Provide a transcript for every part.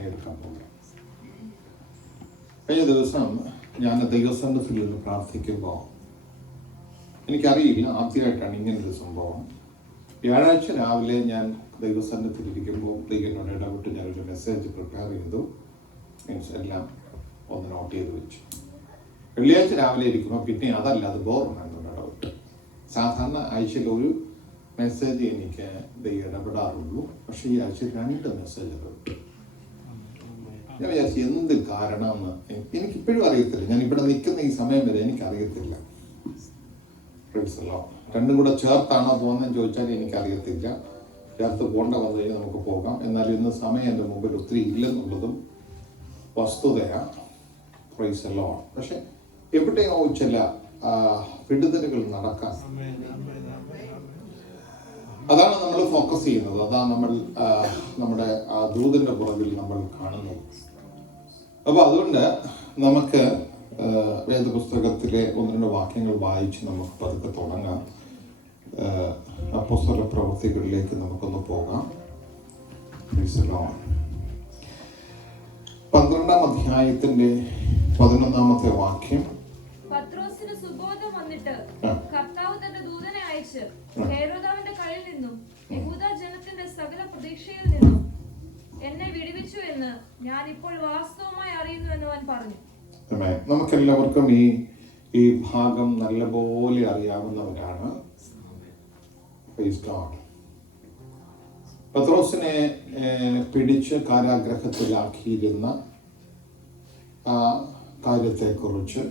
സമയമെടുക്കാൻ പോകുന്നത്. കഴിഞ്ഞ ദിവസം ഞാൻ ദൈവസന്നിധിയിൽ നിന്ന് പ്രാർത്ഥിക്കുമ്പോൾ എനിക്കറിയില്ല, ആദ്യമായിട്ടാണ് ഇങ്ങനൊരു സംഭവം. വ്യാഴാഴ്ച രാവിലെ ഞാൻ ദൈവസന്നിധിയിലിരിക്കുമ്പോൾ ദൈവനോട് ഇടപെട്ട് ഞാനൊരു മെസ്സേജ് പ്രിപ്പയർ ചെയ്തു, മീൻസ് എല്ലാം ഒന്ന് നോട്ട് ചെയ്ത് വെച്ചു. വെള്ളിയാഴ്ച രാവിലെ ഇരിക്കുമ്പോൾ പിന്നെ അതല്ല, അത് ബോറുണ്ടെന്ന് ഇടപെട്ട്. സാധാരണ ആഴ്ചയിൽ ഒരു മെസ്സേജ് എനിക്ക് ദൈവം ഇടപെടാറുള്ളൂ, പക്ഷേ ഈ ആഴ്ച 2 മെസ്സേജ് ഇടപെട്ടു. ഞാൻ വിചാരിച്ചു എന്ത് കാരണമെന്ന് എനിക്കിപ്പോഴും അറിയത്തില്ല. ഞാൻ ഇവിടെ നിൽക്കുന്ന ഈ സമയം വരെ എനിക്കറിയത്തില്ല. രണ്ടും കൂടെ ചേർത്താണോ പോകുന്നതെന്ന് ചോദിച്ചാൽ എനിക്കറിയത്തില്ല. ചേർത്ത് പോകേണ്ട വന്നു കഴിഞ്ഞാൽ നമുക്ക് പോകാം. എന്നാൽ ഇന്ന് സമയം എൻ്റെ മുമ്പിൽ ഒത്തിരി ഇല്ലെന്നുള്ളതും വസ്തുതയാണ്. Price the Lord. പക്ഷെ എവിടെയോ ചില വിടുതലുകൾ നടക്കാൻ, അതാണ് നമ്മൾ ഫോക്കസ് ചെയ്യുന്നത്. അതാണ് നമ്മൾ നമ്മുടെ ദൂതന്റെ പുറകിൽ നമ്മൾ കാണുന്നത്. അപ്പോൾ അതുകൊണ്ട് നമുക്ക് വേദപുസ്തകത്തിലെ 1-2 വാക്യങ്ങൾ വായിച്ച് നമുക്ക് പതുക്കെ തുടങ്ങാം. അപ്പോസ്തല പ്രവൃത്തികളിലേക്ക് നമുക്കൊന്ന് പോകാം. 12-ാം അധ്യായത്തിന്റെ 11-ാമത്തെ വാക്യം. പത്രോസിന് സുബോധം വന്നിട്ട് കർത്താവ് തന്റെ ദൂതനെ അയച്ച് ഹെരോദാവിന്റെ കയ്യിൽ നിന്നും യഹൂദ ജനത്തിന്റെ സകല പ്രതീക്ഷയിൽ നിന്നും എന്നെ വിടുവിച്ചു എന്ന് ഞാൻ ഇപ്പോൾ വാസ്തവമായി അറിയുന്നു എന്ന് അവൻ പറഞ്ഞു. നമുക്കെല്ലാവർക്കും ഈ ഭാഗം നല്ലപോലെ അറിയാവുന്നവരാണ്. പത്രോസിനെ പിടിച്ച് കാരാഗ്രഹത്തിലാക്കിയിരുന്ന ആ കാര്യത്തെക്കുറിച്ച്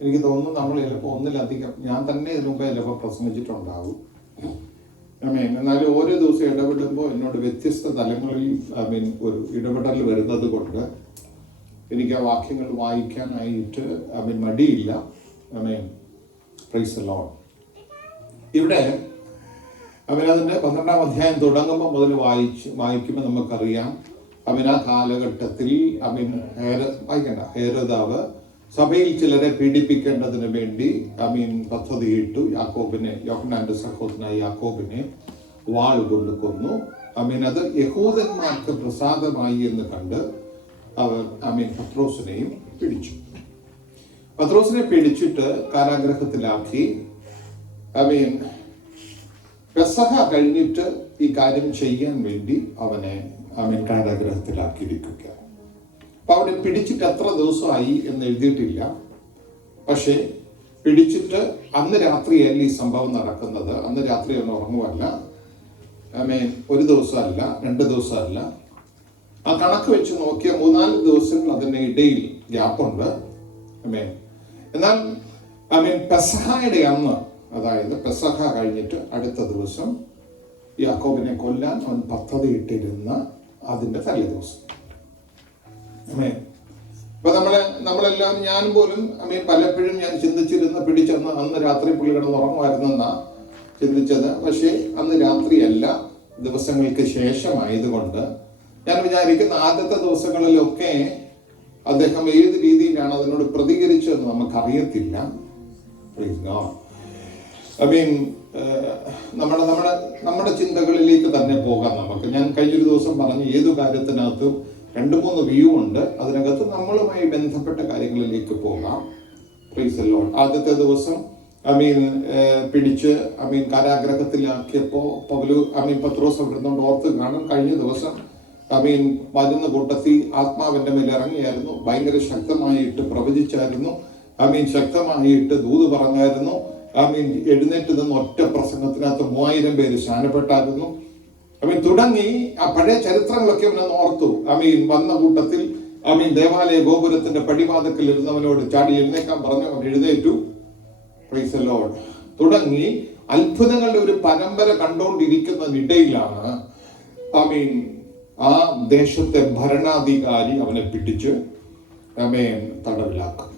എനിക്ക് തോന്നുന്നു നമ്മൾ ചിലപ്പോൾ ഒന്നിലധികം, ഞാൻ തന്നെ ഇതിനു മുമ്പേ ചിലപ്പോൾ പ്രസംഗിച്ചിട്ടുണ്ടാവും. എന്നാലും ഓരോ ദിവസം ഇടപെടുമ്പോൾ എന്നോട് വ്യത്യസ്ത തലങ്ങളിൽ ഒരു ഇടപെടൽ വരുന്നത് കൊണ്ട് എനിക്ക് ആ വാക്യങ്ങൾ വായിക്കാനായിട്ട് മടിയില്ല. Price the Lord. ഇവിടെ അതിൻ്റെ 12-ാം അധ്യായം തുടങ്ങുമ്പോൾ മുതൽ വായിക്കുമ്പോൾ നമുക്കറിയാം, ആ കാലഘട്ടത്തിൽ ഹേരോദാവ് സഭയിൽ ചിലരെ പീഡിപ്പിക്കേണ്ടതിന് വേണ്ടി പദ്ധതിയിട്ടു. യോഹന്നാന്റെ സഹോദരനായ യാക്കോബിനെ വാൾ കൊണ്ട് കൊന്നു. അത് യഹൂദന്മാർക്ക് പ്രസാദമായി എന്ന് കണ്ട് അവർ പത്രോസിനെയും പിടിച്ചു. പത്രോസിനെ പിടിച്ചിട്ട് കാരാഗ്രഹത്തിലാക്കി. പെസഹ കഴിഞ്ഞിട്ട് ഈ കാര്യം ചെയ്യാൻ വേണ്ടി അവനെ കാരാഗ്രഹത്തിലാക്കിയിരിക്കുക. അപ്പൊ അവിടെ പിടിച്ചിട്ട് എത്ര ദിവസമായി എന്ന് എഴുതിയിട്ടില്ല. പക്ഷെ പിടിച്ചിട്ട് അന്ന് രാത്രിയല്ല ഈ സംഭവം നടക്കുന്നത്. അന്ന് രാത്രി ഒന്നും ഉറങ്ങുമല്ല. ഒരു ദിവസമല്ല, 2 ദിവസമല്ല. ആ കണക്ക് വെച്ച് നോക്കിയ 3-4 ദിവസങ്ങൾ അതിന്റെ ഇടയിൽ ഗ്യാപ്പുണ്ട്. എന്നാൽ പെസഹയുടെ അന്ന്, അതായത് പെസഹ കഴിഞ്ഞിട്ട് അടുത്ത ദിവസം യാക്കോബിനെ കൊല്ലാൻ അവൻ പദ്ധതിയിട്ടിരുന്ന അതിന്റെ തലേ ദിവസം. അപ്പൊ നമ്മളെല്ലാം, ഞാൻ പോലും പലപ്പോഴും ഞാൻ ചിന്തിച്ചിരുന്ന പിടിച്ചെന്ന് അന്ന് രാത്രി പുള്ളി കിടന്ന് ഉറങ്ങുമായിരുന്നെന്നാ ചിന്തിച്ചത്. പക്ഷേ അന്ന് രാത്രിയല്ല, ദിവസങ്ങൾക്ക് ശേഷമായതുകൊണ്ട് ഞാൻ വിചാരിക്കുന്ന ആദ്യത്തെ ദിവസങ്ങളിലൊക്കെ അദ്ദേഹം ഏത് രീതിയിലാണ് അതിനോട് പ്രതികരിച്ചതെന്ന് നമുക്കറിയത്തില്ല. നമ്മുടെ ചിന്തകളിലേക്ക് തന്നെ പോകാം നമുക്ക്. ഞാൻ കഴിഞ്ഞൊരു ദിവസം പറഞ്ഞു, ഏതു കാര്യത്തിനകത്തും 2-3 വ്യൂ ഉണ്ട്. അതിനകത്ത് നമ്മളുമായി ബന്ധപ്പെട്ട കാര്യങ്ങളിലേക്ക് പോകാം. Price the Lord. ആദ്യത്തെ ദിവസം പിടിച്ച് കാരാഗ്രഹത്തിലാക്കിയപ്പോൾ പത്രോസ് അവിടുന്ന് ഓർത്ത് കാണും. കഴിഞ്ഞ ദിവസം വരുന്ന കൂട്ടത്തിൽ ആത്മാവിന്റെ മേൽ ഇറങ്ങിയായിരുന്നു. ഭയങ്കര ശക്തമായിട്ട് പ്രവചിച്ചായിരുന്നു. ശക്തമായിട്ട് ദൂത് പറഞ്ഞായിരുന്നു. എഴുന്നേറ്റ് നിന്ന് ഒറ്റ പ്രസംഗത്തിനകത്ത് 3000 പേര് സ്നാനപ്പെട്ടായിരുന്നു. തുടങ്ങി ആ പഴയ ചരിത്രങ്ങളൊക്കെ അവനെ ഓർത്തു. വന്ന കൂട്ടത്തിൽ ദേവാലയ ഗോപുരത്തിന്റെ പടിവാതിക്കൽ ഇരുന്നവനോട് ചാടി എഴുന്നേക്കാൻ പറഞ്ഞു. അവൻ എഴുന്നേറ്റു. Price the Lord. തുടങ്ങി അത്ഭുതങ്ങളുടെ ഒരു പരമ്പര കണ്ടുകൊണ്ടിരിക്കുന്നതിനിടയിലാണ് ആ ദേശത്തെ ഭരണാധികാരി അവനെ പിടിച്ച് തടവിലാക്കും.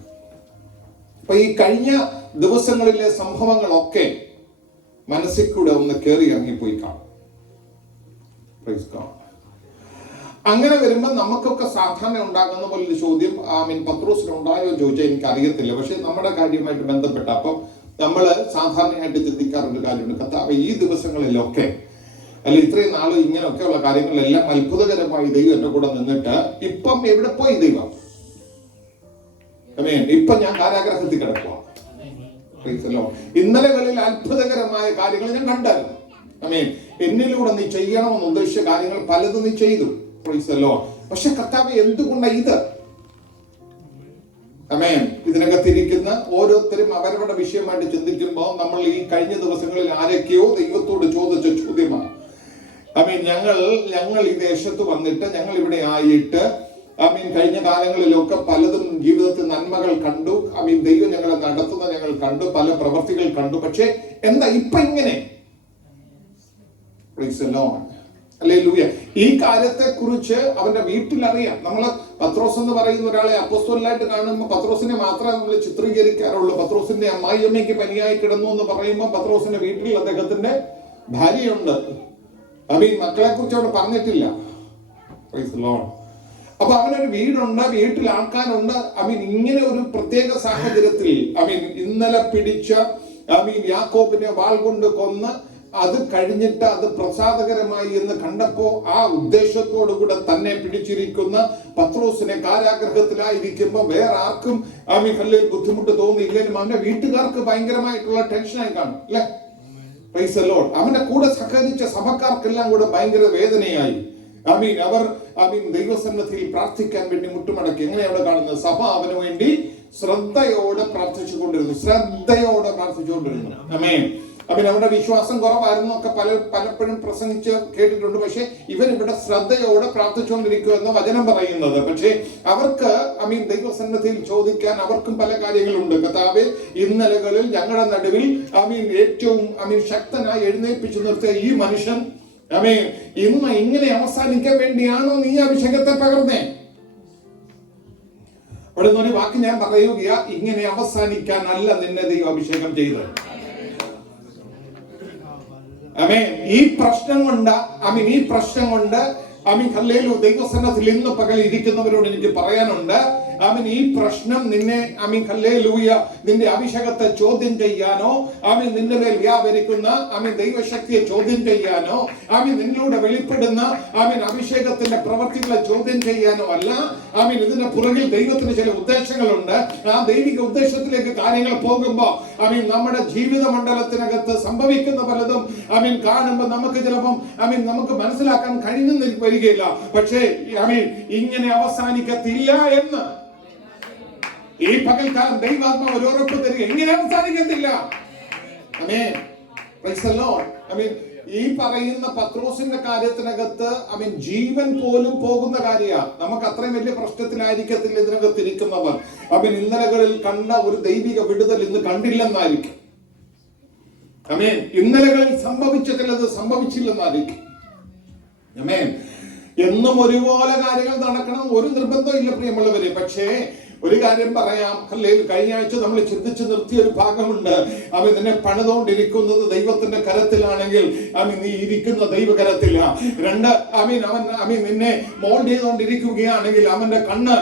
അപ്പൊ ഈ കഴിഞ്ഞ ദിവസങ്ങളിലെ സംഭവങ്ങളൊക്കെ മനസ്സിൽ കൂടെ ഒന്ന് കയറി ഇറങ്ങിപ്പോയി കാണും. അങ്ങനെ വരുമ്പോൾ നമുക്കൊക്കെ സാധാരണ ഉണ്ടാകുന്ന പോലൊരു ചോദ്യം പത്രോസിന് ഉണ്ടായോ ചോദിച്ചാൽ എനിക്ക് അറിയത്തില്ല. പക്ഷെ നമ്മുടെ കാര്യമായിട്ട് ബന്ധപ്പെട്ട അപ്പം നമ്മൾ സാധാരണയായിട്ട് ചിന്തിക്കാറുള്ള കാര്യമുണ്ട്. കർത്താവേ, ഈ ദിവസങ്ങളിലൊക്കെ അല്ല ഇത്രയും നാളും ഇങ്ങനെയൊക്കെയുള്ള കാര്യങ്ങളെല്ലാം അത്ഭുതകരമായി ദൈവം എന്റെ കൂടെ നിന്നിട്ട് ഇപ്പം എവിടെ പോയി ദൈവം? ഇപ്പൊ ഞാൻ കാരാഗ്രഹത്തിൽ കിടക്കുക. ഇന്നലകളിൽ അത്ഭുതകരമായ കാര്യങ്ങൾ ഞാൻ കണ്ടായിരുന്നു. എന്നിലൂടെ നീ ചെയ്യണമെന്ന് ഉദ്ദേശിച്ച കാര്യങ്ങൾ പലതും നീ ചെയ്തു. പക്ഷെ കർത്താവ് എന്തുകൊണ്ടാ ഇത്? ഇതിനകത്തിരിക്കുന്ന ഓരോരുത്തരും അവരവരുടെ വിഷയമായിട്ട് ചിന്തിക്കുമ്പോൾ നമ്മൾ ഈ കഴിഞ്ഞ ദിവസങ്ങളിൽ ആരൊക്കെയോ ദൈവത്തോട് ചോദിച്ച ചോദ്യമാണ്. ഞങ്ങൾ ഈ ദേശത്ത് വന്നിട്ട് ഞങ്ങൾ ഇവിടെ ആയിട്ട് കഴിഞ്ഞ കാലങ്ങളിലൊക്കെ പലതും ജീവിതത്തിൽ നന്മകൾ കണ്ടു. ദൈവം ഞങ്ങളെ നടത്തുന്ന ഞങ്ങൾ കണ്ടു, പല പ്രവർത്തികൾ കണ്ടു. പക്ഷെ എന്താ ഇപ്പൊ ഇങ്ങനെ? ഹല്ലേലൂയ. ഈ കാര്യത്തെ കുറിച്ച് അവന്റെ വീട്ടിൽ അറിയാം. നമ്മള് പത്രോസ് എന്ന് പറയുന്ന ഒരാളെ അപ്പോസ്തലനായിട്ട് കാണുമ്പോൾ പത്രോസിനെ മാത്രമേ നമ്മൾ ചിത്രീകരിക്കാറുള്ളൂ. പത്രോസിന്റെ അമ്മായിയമ്മയ്ക്ക് പനിയായി കിടന്നു എന്ന് പറയുമ്പോൾ പത്രോസിന്റെ വീട്ടിൽ അദ്ദേഹത്തിന്റെ ഭാര്യയുണ്ട്. മക്കളെ കുറിച്ച് അവിടെ പറഞ്ഞിട്ടില്ല. അപ്പൊ അവനൊരു വീടുണ്ട്, വീട്ടിൽ ആൾക്കാരുണ്ട്. ഇങ്ങനെ ഒരു പ്രത്യേക സാഹചര്യത്തിൽ ഇന്നലെ പിടിച്ച യാക്കോബിനെ വാൾ കൊണ്ട് കൊന്ന് അത് കഴിഞ്ഞിട്ട് അത് പ്രസാദകരമായി എന്ന് കണ്ടപ്പോ ആ ഉദ്ദേശത്തോടുകൂടെ തന്നെ പിടിച്ചിരിക്കുന്ന പത്രോസിനെ കാരാഗ്രഹത്തിലായിരിക്കുമ്പോ വേറെ ആർക്കും ഹല്ലേലൂയ ബുദ്ധിമുട്ട് തോന്നിയില്ലെങ്കിലും അവന്റെ വീട്ടുകാർക്ക് ഭയങ്കരമായിട്ടുള്ള ടെൻഷനായി കാണും അല്ലെ? Price the Lord. അവന്റെ കൂടെ സഹകരിച്ച സഭക്കാർക്കെല്ലാം കൂടെ ഭയങ്കര വേദനയായി. അവർ ദൈവസന്നിധിയിൽ പ്രാർത്ഥിക്കാൻ വേണ്ടി മുട്ടുമടക്കി. എങ്ങനെ അവിടെ കാണുന്നത്? സഭ അവന് വേണ്ടി ശ്രദ്ധയോടെ പ്രാർത്ഥിച്ചുകൊണ്ടിരുന്നു. അവരുടെ വിശ്വാസം കുറവായിരുന്നു ഒക്കെ പലപ്പോഴും പ്രസംഗിച്ച് കേട്ടിട്ടുണ്ട്. പക്ഷെ ഇവൻ ഇവിടെ ശ്രദ്ധയോടെ പ്രാർത്ഥിച്ചുകൊണ്ടിരിക്കുക എന്ന വചനം പറയുന്നത്. പക്ഷേ അവർക്ക് ദൈവസന്നിധിയിൽ ചോദിക്കാൻ അവർക്കും പല കാര്യങ്ങളുണ്ട്. കർത്താവേ, ഇന്നലകളിൽ ഞങ്ങളുടെ നടുവിൽ ഏറ്റവും ശക്തനായി എഴുന്നേൽപ്പിച്ചു നിർത്തിയ ഈ മനുഷ്യൻ ഇന്ന് ഇങ്ങനെ അവസാനിക്കാൻ വേണ്ടിയാണോ നീ അഭിഷേകത്തെ പകർന്നേ? അവിടെ നിന്നൊരു വാക്ക് ഞാൻ പറയുക, ഇങ്ങനെ അവസാനിക്കാനല്ല നിന്നെ ദൈവം അഭിഷേകം ചെയ്തത്. ഈ പ്രശ്നം കൊണ്ട് ഹല്ലേലൂയ ദൈവസന്നിധിയിൽ ഇന്ന് പകൽ ഇരിക്കുന്നവരോട് എനിക്ക് പറയാനുണ്ട്. ഈ പ്രശ്നം നിന്നെ ഹല്ലേലൂയ നിന്റെ അഭിഷേകത്തെ ചോദ്യം ചെയ്യാനോ നിന്റെ മേൽ വ്യാപരിക്കുന്ന ദൈവശക്തിയെ ചോദ്യം ചെയ്യാനോ നിന്നിലൂടെ വെളിപ്പെടുന്ന അഭിഷേകത്തിന്റെ പ്രവർത്തികളെ ചോദ്യം ചെയ്യാനോ അല്ല. ഇതിന്റെ പുറകിൽ ദൈവത്തിന് ചില ഉദ്ദേശങ്ങളുണ്ട്. ആ ദൈവിക ഉദ്ദേശത്തിലേക്ക് കാര്യങ്ങൾ പോകുമ്പോ നമ്മുടെ ജീവിത മണ്ഡലത്തിനകത്ത് സംഭവിക്കുന്ന പലതും കാണുമ്പോ നമുക്ക് ചിലപ്പം നമുക്ക് മനസ്സിലാക്കാൻ കഴിഞ്ഞെന്ന് വരികയില്ല. പക്ഷേ ഇങ്ങനെ അവസാനിക്കത്തില്ല എന്ന് ഈ പകൽക്കാലം ദൈവാത്മാവ് ഒരു ഉറപ്പ് തരിക. എങ്ങനെ അവസാനിക്കത്തില്ല? ഈ പറയുന്ന പത്രോസിന്റെ കാര്യത്തിനകത്ത് ജീവൻ പോലും പോകുന്ന കാര്യമാണ്. നമുക്ക് അത്രയും വലിയ പ്രശ്നത്തിലായിരിക്കത്തില്ല ഇതിനകത്ത് ഇരിക്കുന്നവർ. ഇന്നലകളിൽ കണ്ട ഒരു ദൈവിക വിടുതൽ ഇന്ന് കണ്ടില്ലെന്നായിരിക്കും. ഇന്നലകളിൽ സംഭവിച്ച ചിലത് സംഭവിച്ചില്ലെന്നായിരിക്കും. എന്നും ഒരുപോലെ കാര്യങ്ങൾ നടക്കണം ഒരു നിർബന്ധം ഇല്ല പ്രിയമുള്ളവരെ. പക്ഷേ ഒരു കാര്യം പറയാം, കഴിഞ്ഞ ആഴ്ച നമ്മൾ ചിന്തിച്ച് നിർത്തിയ ഒരു ഭാഗമുണ്ട്. നിന്നെ പണിതുകൊണ്ടിരിക്കുന്നത് ദൈവത്തിന്റെ കരത്തിലാണെങ്കിൽ നീ ഇരിക്കുന്ന ദൈവകരത്തില. രണ്ട് നിന്നെ മോൾഡ് ചെയ്തുകൊണ്ടിരിക്കുകയാണെങ്കിൽ അവന്റെ കണ്ണ്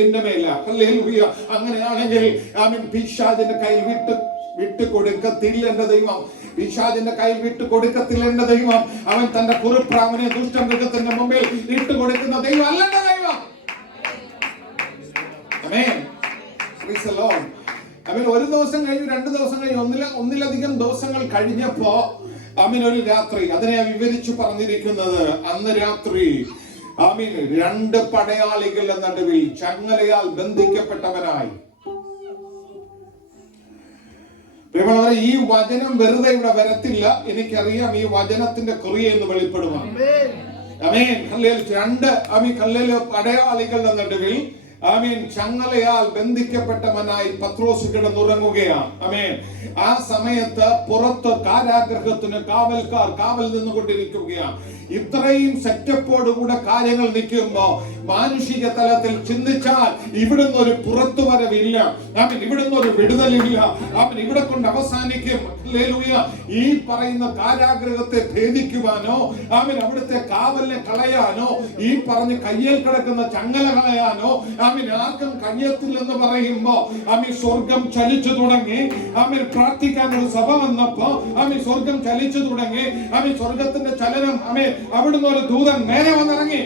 നിന്റെ മേല. അങ്ങനെയാണെങ്കിൽ പിശാചിന്റെ കയ്യിൽ വിട്ടുകൊടുക്കത്തില്ല എന്റെ ദൈവം. പിശാചിന്റെ കയ്യിൽ വിട്ടുകൊടുക്കത്തില്ല എന്റെ ദൈവം. അവൻ തന്റെ കുറുപ്രാവനെ ദുഷ്ടമൃഗത്തിന്റെ മുമ്പിൽ ഇട്ടുകൊടുക്കുന്ന ദൈവം അല്ല എന്റെ ദൈവം. ഒരു ദിവസം കഴിഞ്ഞു, 2 ദിവസം കഴിഞ്ഞു, ഒന്നിലധികം ദിവസങ്ങൾ കഴിഞ്ഞപ്പോ ഒരു രാത്രി, അതിനെ വിവരിച്ചു പറഞ്ഞിരിക്കുന്നത്, അന്ന് രാത്രി 2 പടയാളികളുടെ നടുവിൽ ചങ്ങലയാൽ ബന്ധിക്കപ്പെട്ടവനായി. ഈ വചനം വെറുതെ ഇവിടെ വരത്തില്ല. എനിക്കറിയാം ഈ വചനത്തിന്റെ ക്രിയ എന്ന് വെളിപ്പെടുവാൻ. 2 പടയാളികളുടെ നടുവിൽ ചങ്ങലയാൽ ബന്ധിക്കപ്പെട്ടവനായി പത്രോസ് കിടന്നുറങ്ങുകയാണ്. ആ സമയത്ത് പുറത്ത് കാരാഗ്രഹത്തിന് കാവൽക്കാർ കാവൽ നിന്നുകൊണ്ടിരിക്കുകയാണ്. ഇത്രയും സെറ്റപ്പോടുകൂടെ കാര്യങ്ങൾ നിൽക്കുമ്പോ മാനുഷിക തലത്തിൽ ചിന്തിച്ചാൽ ഇവിടുന്ന് ഒരു പുറത്തുവരവില്ല, ഇവിടുന്ന് ഒരു വിടുതലില്ല, ഇവിടെ കൊണ്ട് അവസാനിക്കും. ഈ പറയുന്ന കാരാഗ്രഹത്തെ ഭേദിക്കുവാനോ അവിടുത്തെ കാവലിനെ കളയാനോ ഈ പറഞ്ഞ് കയ്യിൽ കിടക്കുന്ന ചങ്ങല കളയാനോ ആമീൻ ആർക്കും കഴിയത്തില്ലെന്ന് പറയുമ്പോ ആമീൻ സ്വർഗം ചലിച്ചു തുടങ്ങി. ആമീൻ പ്രാർത്ഥിക്കാൻ ഒരു സഭ വന്നപ്പോ ആമീൻ സ്വർഗം ചലിച്ചു തുടങ്ങി. ആമീൻ സ്വർഗത്തിന്റെ ചലനം ആമീൻ അവിടുന്ന് ഒരു ദൂതൻ നേരെ വന്നിറങ്ങി.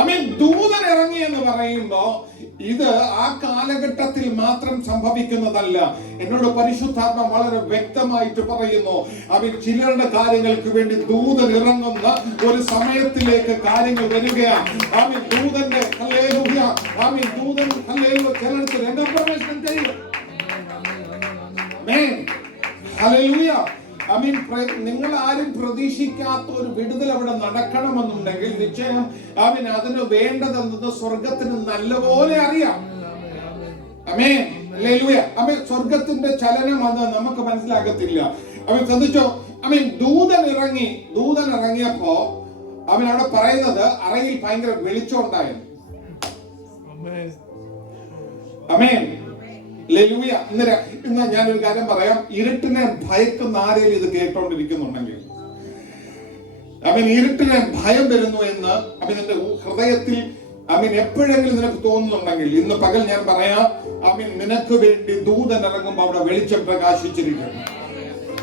ആമീൻ ദൂതൻ ഇറങ്ങി എന്ന് പറയുമ്പോ ഇത് ആ കാലഘട്ടത്തിൽ മാത്രം സംഭവിക്കുന്നതല്ല. എന്നോട് പരിശുദ്ധാത്മ വളരെ വ്യക്തമായിട്ട് പറയുന്നു. ആമീൻ ചിലരുടെ കാര്യങ്ങൾക്ക് വേണ്ടി ദൂതൻ ഇറങ്ങുന്ന ഒരു സമയത്തിലേക്ക് കാര്യങ്ങൾ വരികയാണ്. ആമീൻ ദൂതന്റെ ഹല്ലേലൂയ, ആമീൻ ദൂതൻ ഹല്ലേലൂയ ചിലർക്ക് രംഗപ്രവേശനം ചെയ്യും. Amen hallelujah. ആമീൻ നിങ്ങൾ ആരും പ്രതീക്ഷിക്കാത്ത ഒരു വിടുതൽ അവിടെ നടക്കണമെന്നുണ്ടെങ്കിൽ നിശ്ചയം ആമീൻ അതിന് വേണ്ടതെന്ന് സ്വർഗത്തിന് നല്ലപോലെ അറിയാം. Amen hallelujah. ആമീൻ സ്വർഗത്തിന്റെ ചലനം അത് നമുക്ക് മനസ്സിലാകത്തില്ല. ആമീൻ ശ്രദ്ധിച്ചോ. ആമീൻ ദൂതൻ ഇറങ്ങിയപ്പോ ആമീൻ അവിടെ പറയുന്നത് അറയിൽ ഭയങ്കര വെളിച്ചം ഉണ്ടായിരുന്നു. Amen hallelujah. ഇന്ന് ഞാനൊരു കാര്യം പറയാം. ഇരുട്ടിനെ ഭയക്കുന്ന ആരെയും ഇത് കേട്ടോണ്ടിരിക്കുന്നുണ്ടെങ്കിൽ അവൻ ഇരുട്ടിനെ ഭയം വരുന്നു എന്ന് അവൻ നിന്റെ ഹൃദയത്തിൽ അവൻ എപ്പോഴെങ്കിലും നിനക്ക് തോന്നുന്നുണ്ടെങ്കിൽ ഇന്ന് പകൽ ഞാൻ പറയാം, അവൻ നിനക്ക് വേണ്ടി ദൂതൻ ഇറങ്ങുമ്പോൾ അവിടെ വെളിച്ചം പ്രകാശിച്ചിരിക്കുന്നു.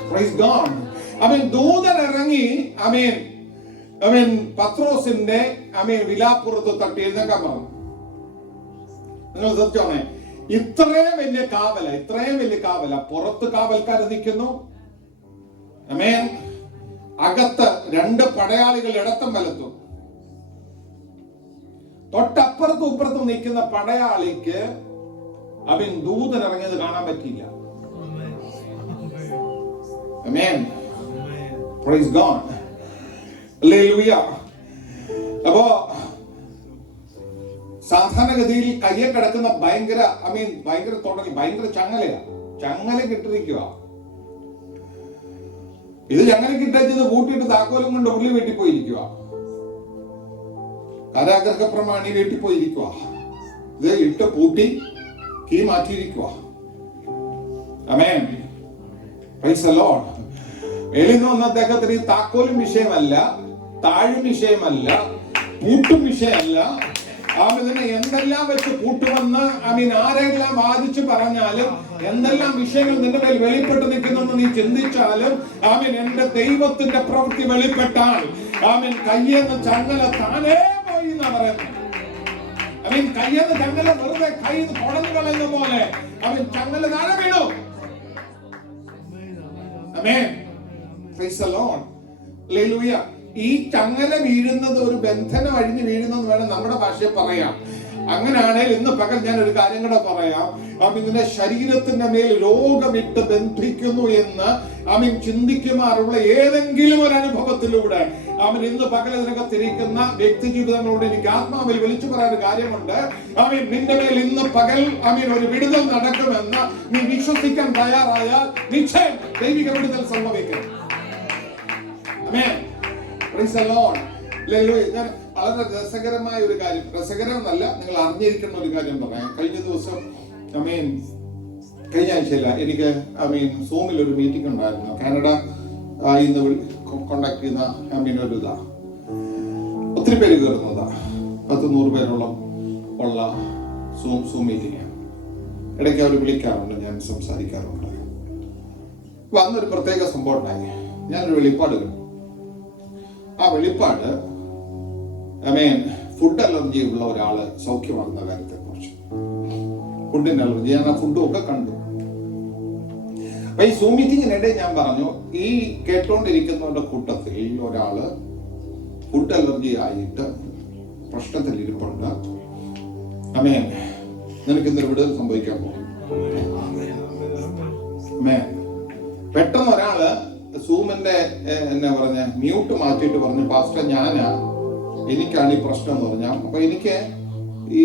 Praise God. അവൻ ദൂതൻ ഇറങ്ങി അവൻ പത്രോസിന്റെ വിലാപ്പുറത്ത് തട്ടി എഴുന്നേക്കാൻ പറഞ്ഞു. നിങ്ങൾ ശ്രദ്ധിച്ചോണേ, ഇത്രയും വലിയ കാവല പുറത്ത് കാവൽക്കാർ നിൽക്കുന്നു. ആമേൻ. അകത്ത് 2 പടയാളികൾ ഇടത്തും വലത്തും. തൊട്ടപ്പുറത്തും ഇപ്പുറത്തും നിൽക്കുന്ന പടയാളിക്ക് അവൻ ദൂതൻ ഇറങ്ങിയത് കാണാൻ പറ്റിയില്ല. ആമേൻ. Praise God. ഹല്ലേലൂയ. അപ്പോ സാധാരണഗതിയിൽ കയ്യെ കിടക്കുന്ന ഭയങ്കര തുടങ്ങി ഭയങ്കര ചങ്ങല കിട്ടിരിക്കുക. ഇത് ചങ്ങല കിട്ടത് കൂട്ടിയിട്ട് താക്കോലും കൊണ്ട് ഉള്ളി വെട്ടിപ്പോയിരിക്കുക. കാരാഗ്രഹ പ്രമാണി വെട്ടിപ്പോയിരിക്കുക. ഇത് ഇട്ട് പൂട്ടി കീ മാറ്റിയിരിക്കുക. ആമേൻ. Praise the Lord. വെളിയിൽ നിന്ന് വന്ന അദ്ദേഹത്തിന് ഈ താക്കോലും വിഷയമല്ല, താഴും വിഷയമല്ല, പൂട്ടും വിഷയമല്ല. ആമിനെ എന്തെല്ലാം വെച്ച് കൂട്ടുമെന്ന് ആരെല്ലാം വാദിച്ചു പറഞ്ഞാലും, എന്തെല്ലാം വിഷയങ്ങൾ നിന്റെ മേൽ വെളിപ്പെട്ട് നിൽക്കുന്നെന്ന് നീ ചിന്തിച്ചാലും, എന്റെ ദൈവത്തിന്റെ പ്രവൃത്തി വെളിപ്പെട്ടാൽ കയ്യെന്ന് ചങ്ങല താനേ പോയി എന്നാ പറയുന്നത്. കയ്യെന്ന് ചങ്ങല വെറുതെ കൈ കുടഞ്ഞു കളയുന്ന പോലെ ചങ്ങല താഴെ വീണു. Amen. Praise the Lord. Hallelujah. ഈ ചങ്ങല വീഴുന്നത് ഒരു ബന്ധനം അഴിഞ്ഞു വീഴുന്നെന്ന് വേണം നമ്മുടെ ഭാഷയിൽ പറയാം. അങ്ങനെയാണെങ്കിൽ ഇന്ന് പകൽ ഞാൻ ഒരു കാര്യം കൂടെ പറയാം. ഇതിന്റെ ശരീരത്തിന്റെ മേൽ രോഗമിട്ട് ബന്ധിക്കുന്നു എന്ന് ചിന്തിക്കുമാറുള്ള ഏതെങ്കിലും ഒരു അനുഭവത്തിലൂടെ ഇന്ന് പകൽ ഇതിനകത്തിരിക്കുന്ന വ്യക്തി ജീവിതങ്ങളോട് എനിക്ക് ആത്മാവിൽ വിളിച്ചു പറയാൻ ഒരു കാര്യമുണ്ട്. നിന്റെ മേൽ ഇന്ന് പകൽ ഒരു വിടുതൽ നടക്കുമെന്ന് നീ വിശ്വസിക്കാൻ തയ്യാറായാൽ നിശ്ചയം ദൈവിക വിടുതൽ സംഭവിക്കും. Amen. Praise the Lord. Hallelujah. ഞാൻ വളരെ രസകരമായ ഒരു കാര്യം, രസകരമെന്നല്ല, നിങ്ങൾ അറിഞ്ഞിരിക്കുന്ന ഒരു കാര്യം പറയാം. കഴിഞ്ഞ ദിവസം കഴിഞ്ഞ ആഴ്ചയില്ല, എനിക്ക് സൂമിൽ ഒരു മീറ്റിംഗ് ഉണ്ടായിരുന്നു. കാനഡ ഇന്ന് കോണ്ടാക്ട് ചെയ്യുന്ന ഒരു ഇതാ, ഒത്തിരി പേര് കയറുന്നതാ, 100 പേരോളം ഉള്ള സൂം മീറ്റിംഗ്. ഇടയ്ക്ക് അവർ വിളിക്കാറുണ്ട്, ഞാൻ സംസാരിക്കാറുണ്ട്. അപ്പൊ അന്നൊരു പ്രത്യേക സംഭവം ഉണ്ടായി. ഞാനൊരു വെളിപ്പാട് കണ്ടു. ആ വെളിപ്പാട് ഫുഡ് അലർജി ഉള്ള ഒരാള് സൗഖ്യമാകുന്ന കാര്യത്തെ കുറിച്ച്. ഫുഡിന്റെ അലർജി, ഞാൻ ആ ഫുഡും ഒക്കെ കണ്ടു. അപ്പൊ ഈ സൂം മീറ്റിങ്ങിനിടെ ഞാൻ പറഞ്ഞു, ഈ കേട്ടോണ്ടിരിക്കുന്നവരുടെ കൂട്ടത്തിൽ ഒരാള് ഫുഡ് അലർജി ആയിട്ട് പ്രശ്നത്തിൽ ഇരിപ്പുണ്ട്. ആമേൻ. നിനക്ക് ഇന്നൊരു വിടുതൽ സംഭവിക്കാൻ പോകും. ആമേൻ. പെട്ടെന്ന് ഒരാള് സൂമിന്റെ എന്നാ പറഞ്ഞ മ്യൂട്ട് മാറ്റിയിട്ട് പറഞ്ഞു, പാസ്റ്റർ എനിക്കാണ് ഈ പ്രശ്നം എന്ന് പറഞ്ഞാൽ. അപ്പൊ എനിക്ക് ഈ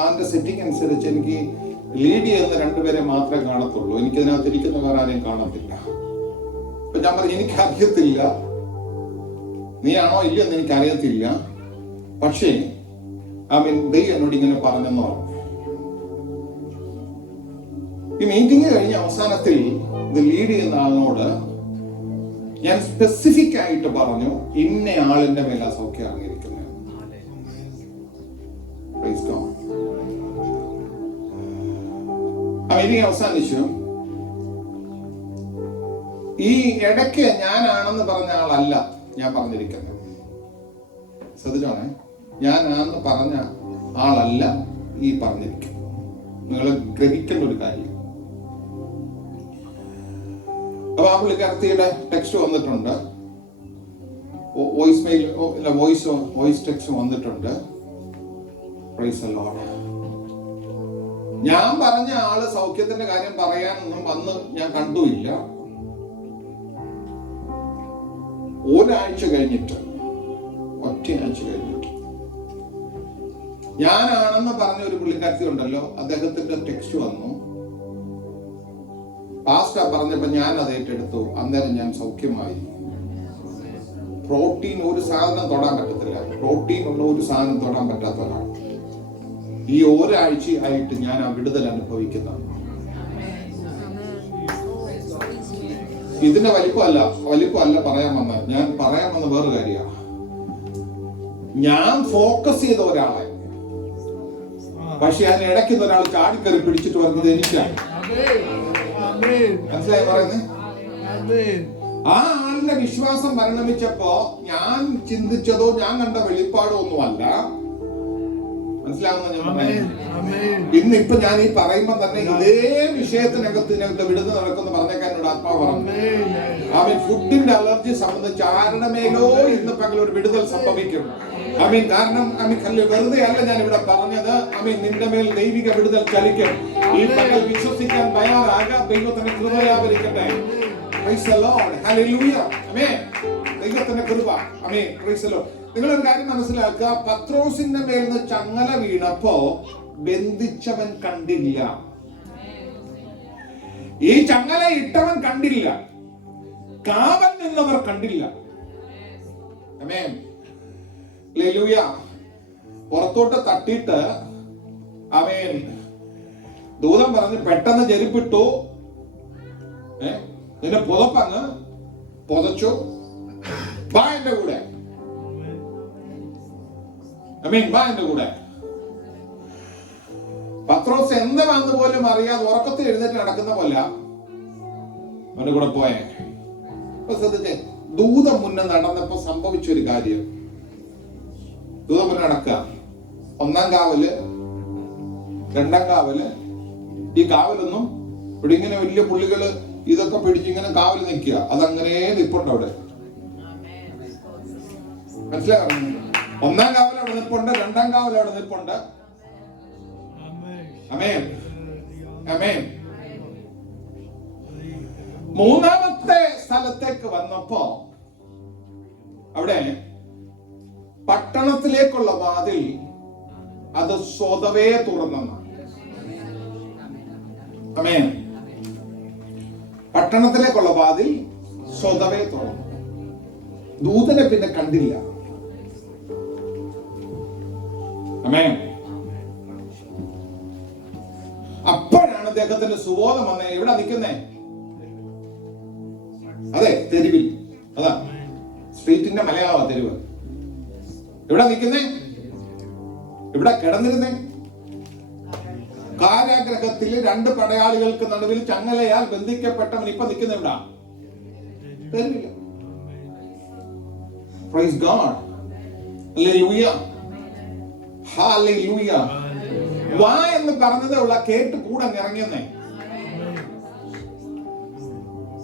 അതിന്റെ സെറ്റിംഗ് അനുസരിച്ച് എനിക്ക് ലീഡ് ചെയ്യുന്ന 2 പേരെ മാത്രമേ കാണത്തുള്ളൂ, എനിക്ക് ഇതിനകത്ത് ഇരിക്കുന്ന വേറെ ആരെയും കാണത്തില്ല. അപ്പൊ ഞാൻ പറഞ്ഞു, എനിക്കറിയത്തില്ല, നീയാണോ ഇല്ലെന്ന് എനിക്കറിയത്തില്ല, പക്ഷേ ദൈവം എന്നോട് ഇങ്ങനെ പറഞ്ഞെന്ന് പറഞ്ഞു. ഈ മീറ്റിംഗ് കഴിഞ്ഞ അവസാനത്തിൽ ഇത് ലീഡ് ചെയ്യുന്ന ആളിനോട് ഞാൻ സ്പെസിഫിക് ആയിട്ട് പറഞ്ഞു, ഇന്ന ആളിന്റെ മേല സൗഖ്യം ഇറങ്ങിയിരിക്കുന്നത്. Praise God. ഇനി അവസാനിച്ചു. ഈ ഇടയ്ക്ക് ഞാനാണെന്ന് പറഞ്ഞ ആളല്ല ഞാൻ പറഞ്ഞിരിക്കുന്നത്. ശ്രദ്ധിച്ചോണേ, ഞാനാണെന്ന് പറഞ്ഞ ആളല്ല ഈ പറഞ്ഞിരിക്കുന്നത്. നിങ്ങൾ ഗ്രഹിക്കേണ്ട ഒരു കാര്യം. അപ്പൊ ആ പുള്ളിക്കാരത്തിയുടെ ടെക്സ്റ്റ് വന്നിട്ടുണ്ട്, വോയിസ് ടെക്സ്റ്റ് വന്നിട്ടുണ്ട്. Price the Lord. ഞാൻ പറഞ്ഞ ആള് സൗഖ്യത്തിന്റെ കാര്യം പറയാനൊന്നും വന്ന് ഞാൻ കണ്ടുമില്ല. ഒരാഴ്ച കഴിഞ്ഞിട്ട്, ഒറ്റയാഴ്ച കഴിഞ്ഞിട്ട് ഞാനാണെന്ന് പറഞ്ഞ ഒരു പുള്ളിക്കാരത്തി ഉണ്ടല്ലോ, അദ്ദേഹത്തിന്റെ ടെക്സ്റ്റ് വന്നു. പാസ്റ്റർ പറഞ്ഞപ്പോ ഞാൻ അത് ഏറ്റെടുത്തു. അന്നേരം ഞാൻ സൗഖ്യമായി. പ്രോട്ടീൻ ഒരു സാധനം തൊടാൻ പറ്റത്തില്ല. പ്രോട്ടീൻ ഉള്ള ഒരു സാധനം തൊടാൻ പറ്റാത്ത ഒരാൾ. ഈ ഒരാഴ്ചയായിട്ട് ഞാൻ ആ വിടുതൽ അനുഭവിക്കുന്ന. ഇതിന്റെ വലിപ്പമല്ല പറയാൻ വന്നത്. ഞാൻ പറയാൻ വന്ന വേറെ കാര്യമാണ്. ഞാൻ ഫോക്കസ് ചെയ്ത ഒരാളെ, പക്ഷെ അതിന് ഇടയ്ക്കുന്ന ഒരാൾ ചാടിക്കറി പിടിച്ചിട്ട് വരുന്നത് എനിക്കാണ്. മനസ്സിലായി പറയുന്നത്? ആ ആളിന്റെ വിശ്വാസം പരിണമിച്ചപ്പോ ഞാൻ ചിന്തിച്ചതോ ഞാൻ കണ്ട വെളിപ്പാടോ ഒന്നുമല്ല. മനസ്സിലാവുന്ന ഞാൻ ഇന്നിപ്പൊ ഞാൻ ഈ പറയുമ്പോ തന്നെ ഇതേ വിഷയത്തിനകത്ത് വിടുന്ന നടക്കുന്ന പറഞ്ഞേക്കാൻ എന്നോട് ആത്മാവ് പറഞ്ഞു. ഫുഡിന്റെ അലർജി സംബന്ധിച്ച് ആരുടെ മേലോ ഇന്ന് പകൽ ഒരു വിടുതൽ സംഭവിക്കും. കാരണം വെറുതെ അല്ല ഞാൻ ഇവിടെ പറഞ്ഞത്. നിന്റെ മേൽ ദൈവിക വിടുതൽ ചലിക്കും. ഈ പകൽ വിശ്വസിക്കാൻ തയ്യാറാകാം. ദൈവത്തിന്റെ കൃപയാവരിക്കട്ടെ. Praise the Lord. Hallelujah. Amen. ദൈവത്തിന്റെ കൃപ. ആമേൻ. Praise the Lord. നിങ്ങളൊരു കാര്യം മനസ്സിലാക്കുക. പത്രോസിന്റെ മേൽ നിന്ന് ചങ്ങല വീണപ്പോ ബന്ധിച്ചവൻ കണ്ടില്ല. ഈ ചങ്ങല ഇട്ടവൻ കണ്ടില്ല. കാവൽ നിന്നവർ കണ്ടില്ല. ആമേൻ. ഹല്ലേലൂയ. പുറത്തോട്ട് തട്ടിയിട്ട് ആമേൻ ദൂതൻ പറഞ്ഞ് പെട്ടെന്ന് ചെരുപ്പിട്ടു. നിന്റെ പുതപ്പങ്ങ് പുതച്ചു. വാ എന്റെ കൂടെ. വാ എന്റെ കൂടെ. പത്രോസ് എന്താണെന്ന് പോലും അറിയാതെ ഉറക്കത്തിൽ എഴുന്നേറ്റ് നടക്കുന്ന പോലെ അവന്റെ കൂടെ പോയേ. ശ്രദ്ധിച്ചേ, ദൂതം മുന്നേ നടന്നപ്പോ സംഭവിച്ചൊരു കാര്യം. ദൂതം മുന്നേ നടക്കുക. 1-ാം കാവല്, 2-ാം കാവല്. ഈ കാവലൊന്നും ഇവിടെ ഇങ്ങനെ വലിയ പുള്ളികള് ഇതൊക്കെ പിടിച്ചിങ്ങനെ കാവല് നിൽക്കുക. അതങ്ങനെ നിൽപ്പുണ്ട് അവിടെ. മനസ്സിലായോ? 1-ാം കാവൽ അവിടെ നിൽപ്പുണ്ട്, 2-ാം കാവൽ അവിടെ നിൽപ്പുണ്ട്. ആമേൻ. ആമേൻ. 3-ാമത്തെ സ്ഥലത്തേക്ക് വന്നപ്പോ അവിടെ പട്ടണത്തിലേക്കുള്ള വാതിൽ അത് സ്വതവേ തുറന്നെന്നാണ്. ആമേൻ. പട്ടണത്തിലേക്കുള്ള വാതിൽ സ്വതവേ തുറന്നു. ദൂതനെ പിന്നെ കണ്ടില്ല. ആമേൻ. അപ്പോഴാണ് അദ്ദേഹത്തിന്റെ സുബോധം വന്നേ. എവിടെ നിൽക്കുന്നേ? അതെ, തെരുവിൽ. അതാ സ്ട്രീറ്റിന്റെ മലയാള തെരുവ്. എവിടെ നിൽക്കുന്നേ? ഇവിടെ കിടന്നിരുന്നേ. കാരാഗ്രഹത്തിൽ 2 പടയാളികൾക്ക് നടുവിൽ ചങ്ങലയാൽ ബന്ധിക്കപ്പെട്ടവൻ ഇപ്പൊ നിൽക്കുന്ന എവിടാ? തെരുവില്ല. Praise God. ഹല്ലേലൂയ. ഹല്ലേലൂയ. വാ എന്ന് പറഞ്ഞതേ ഉള്ള കേട്ട് കൂടെ ഇറങ്ങിയെന്നേ.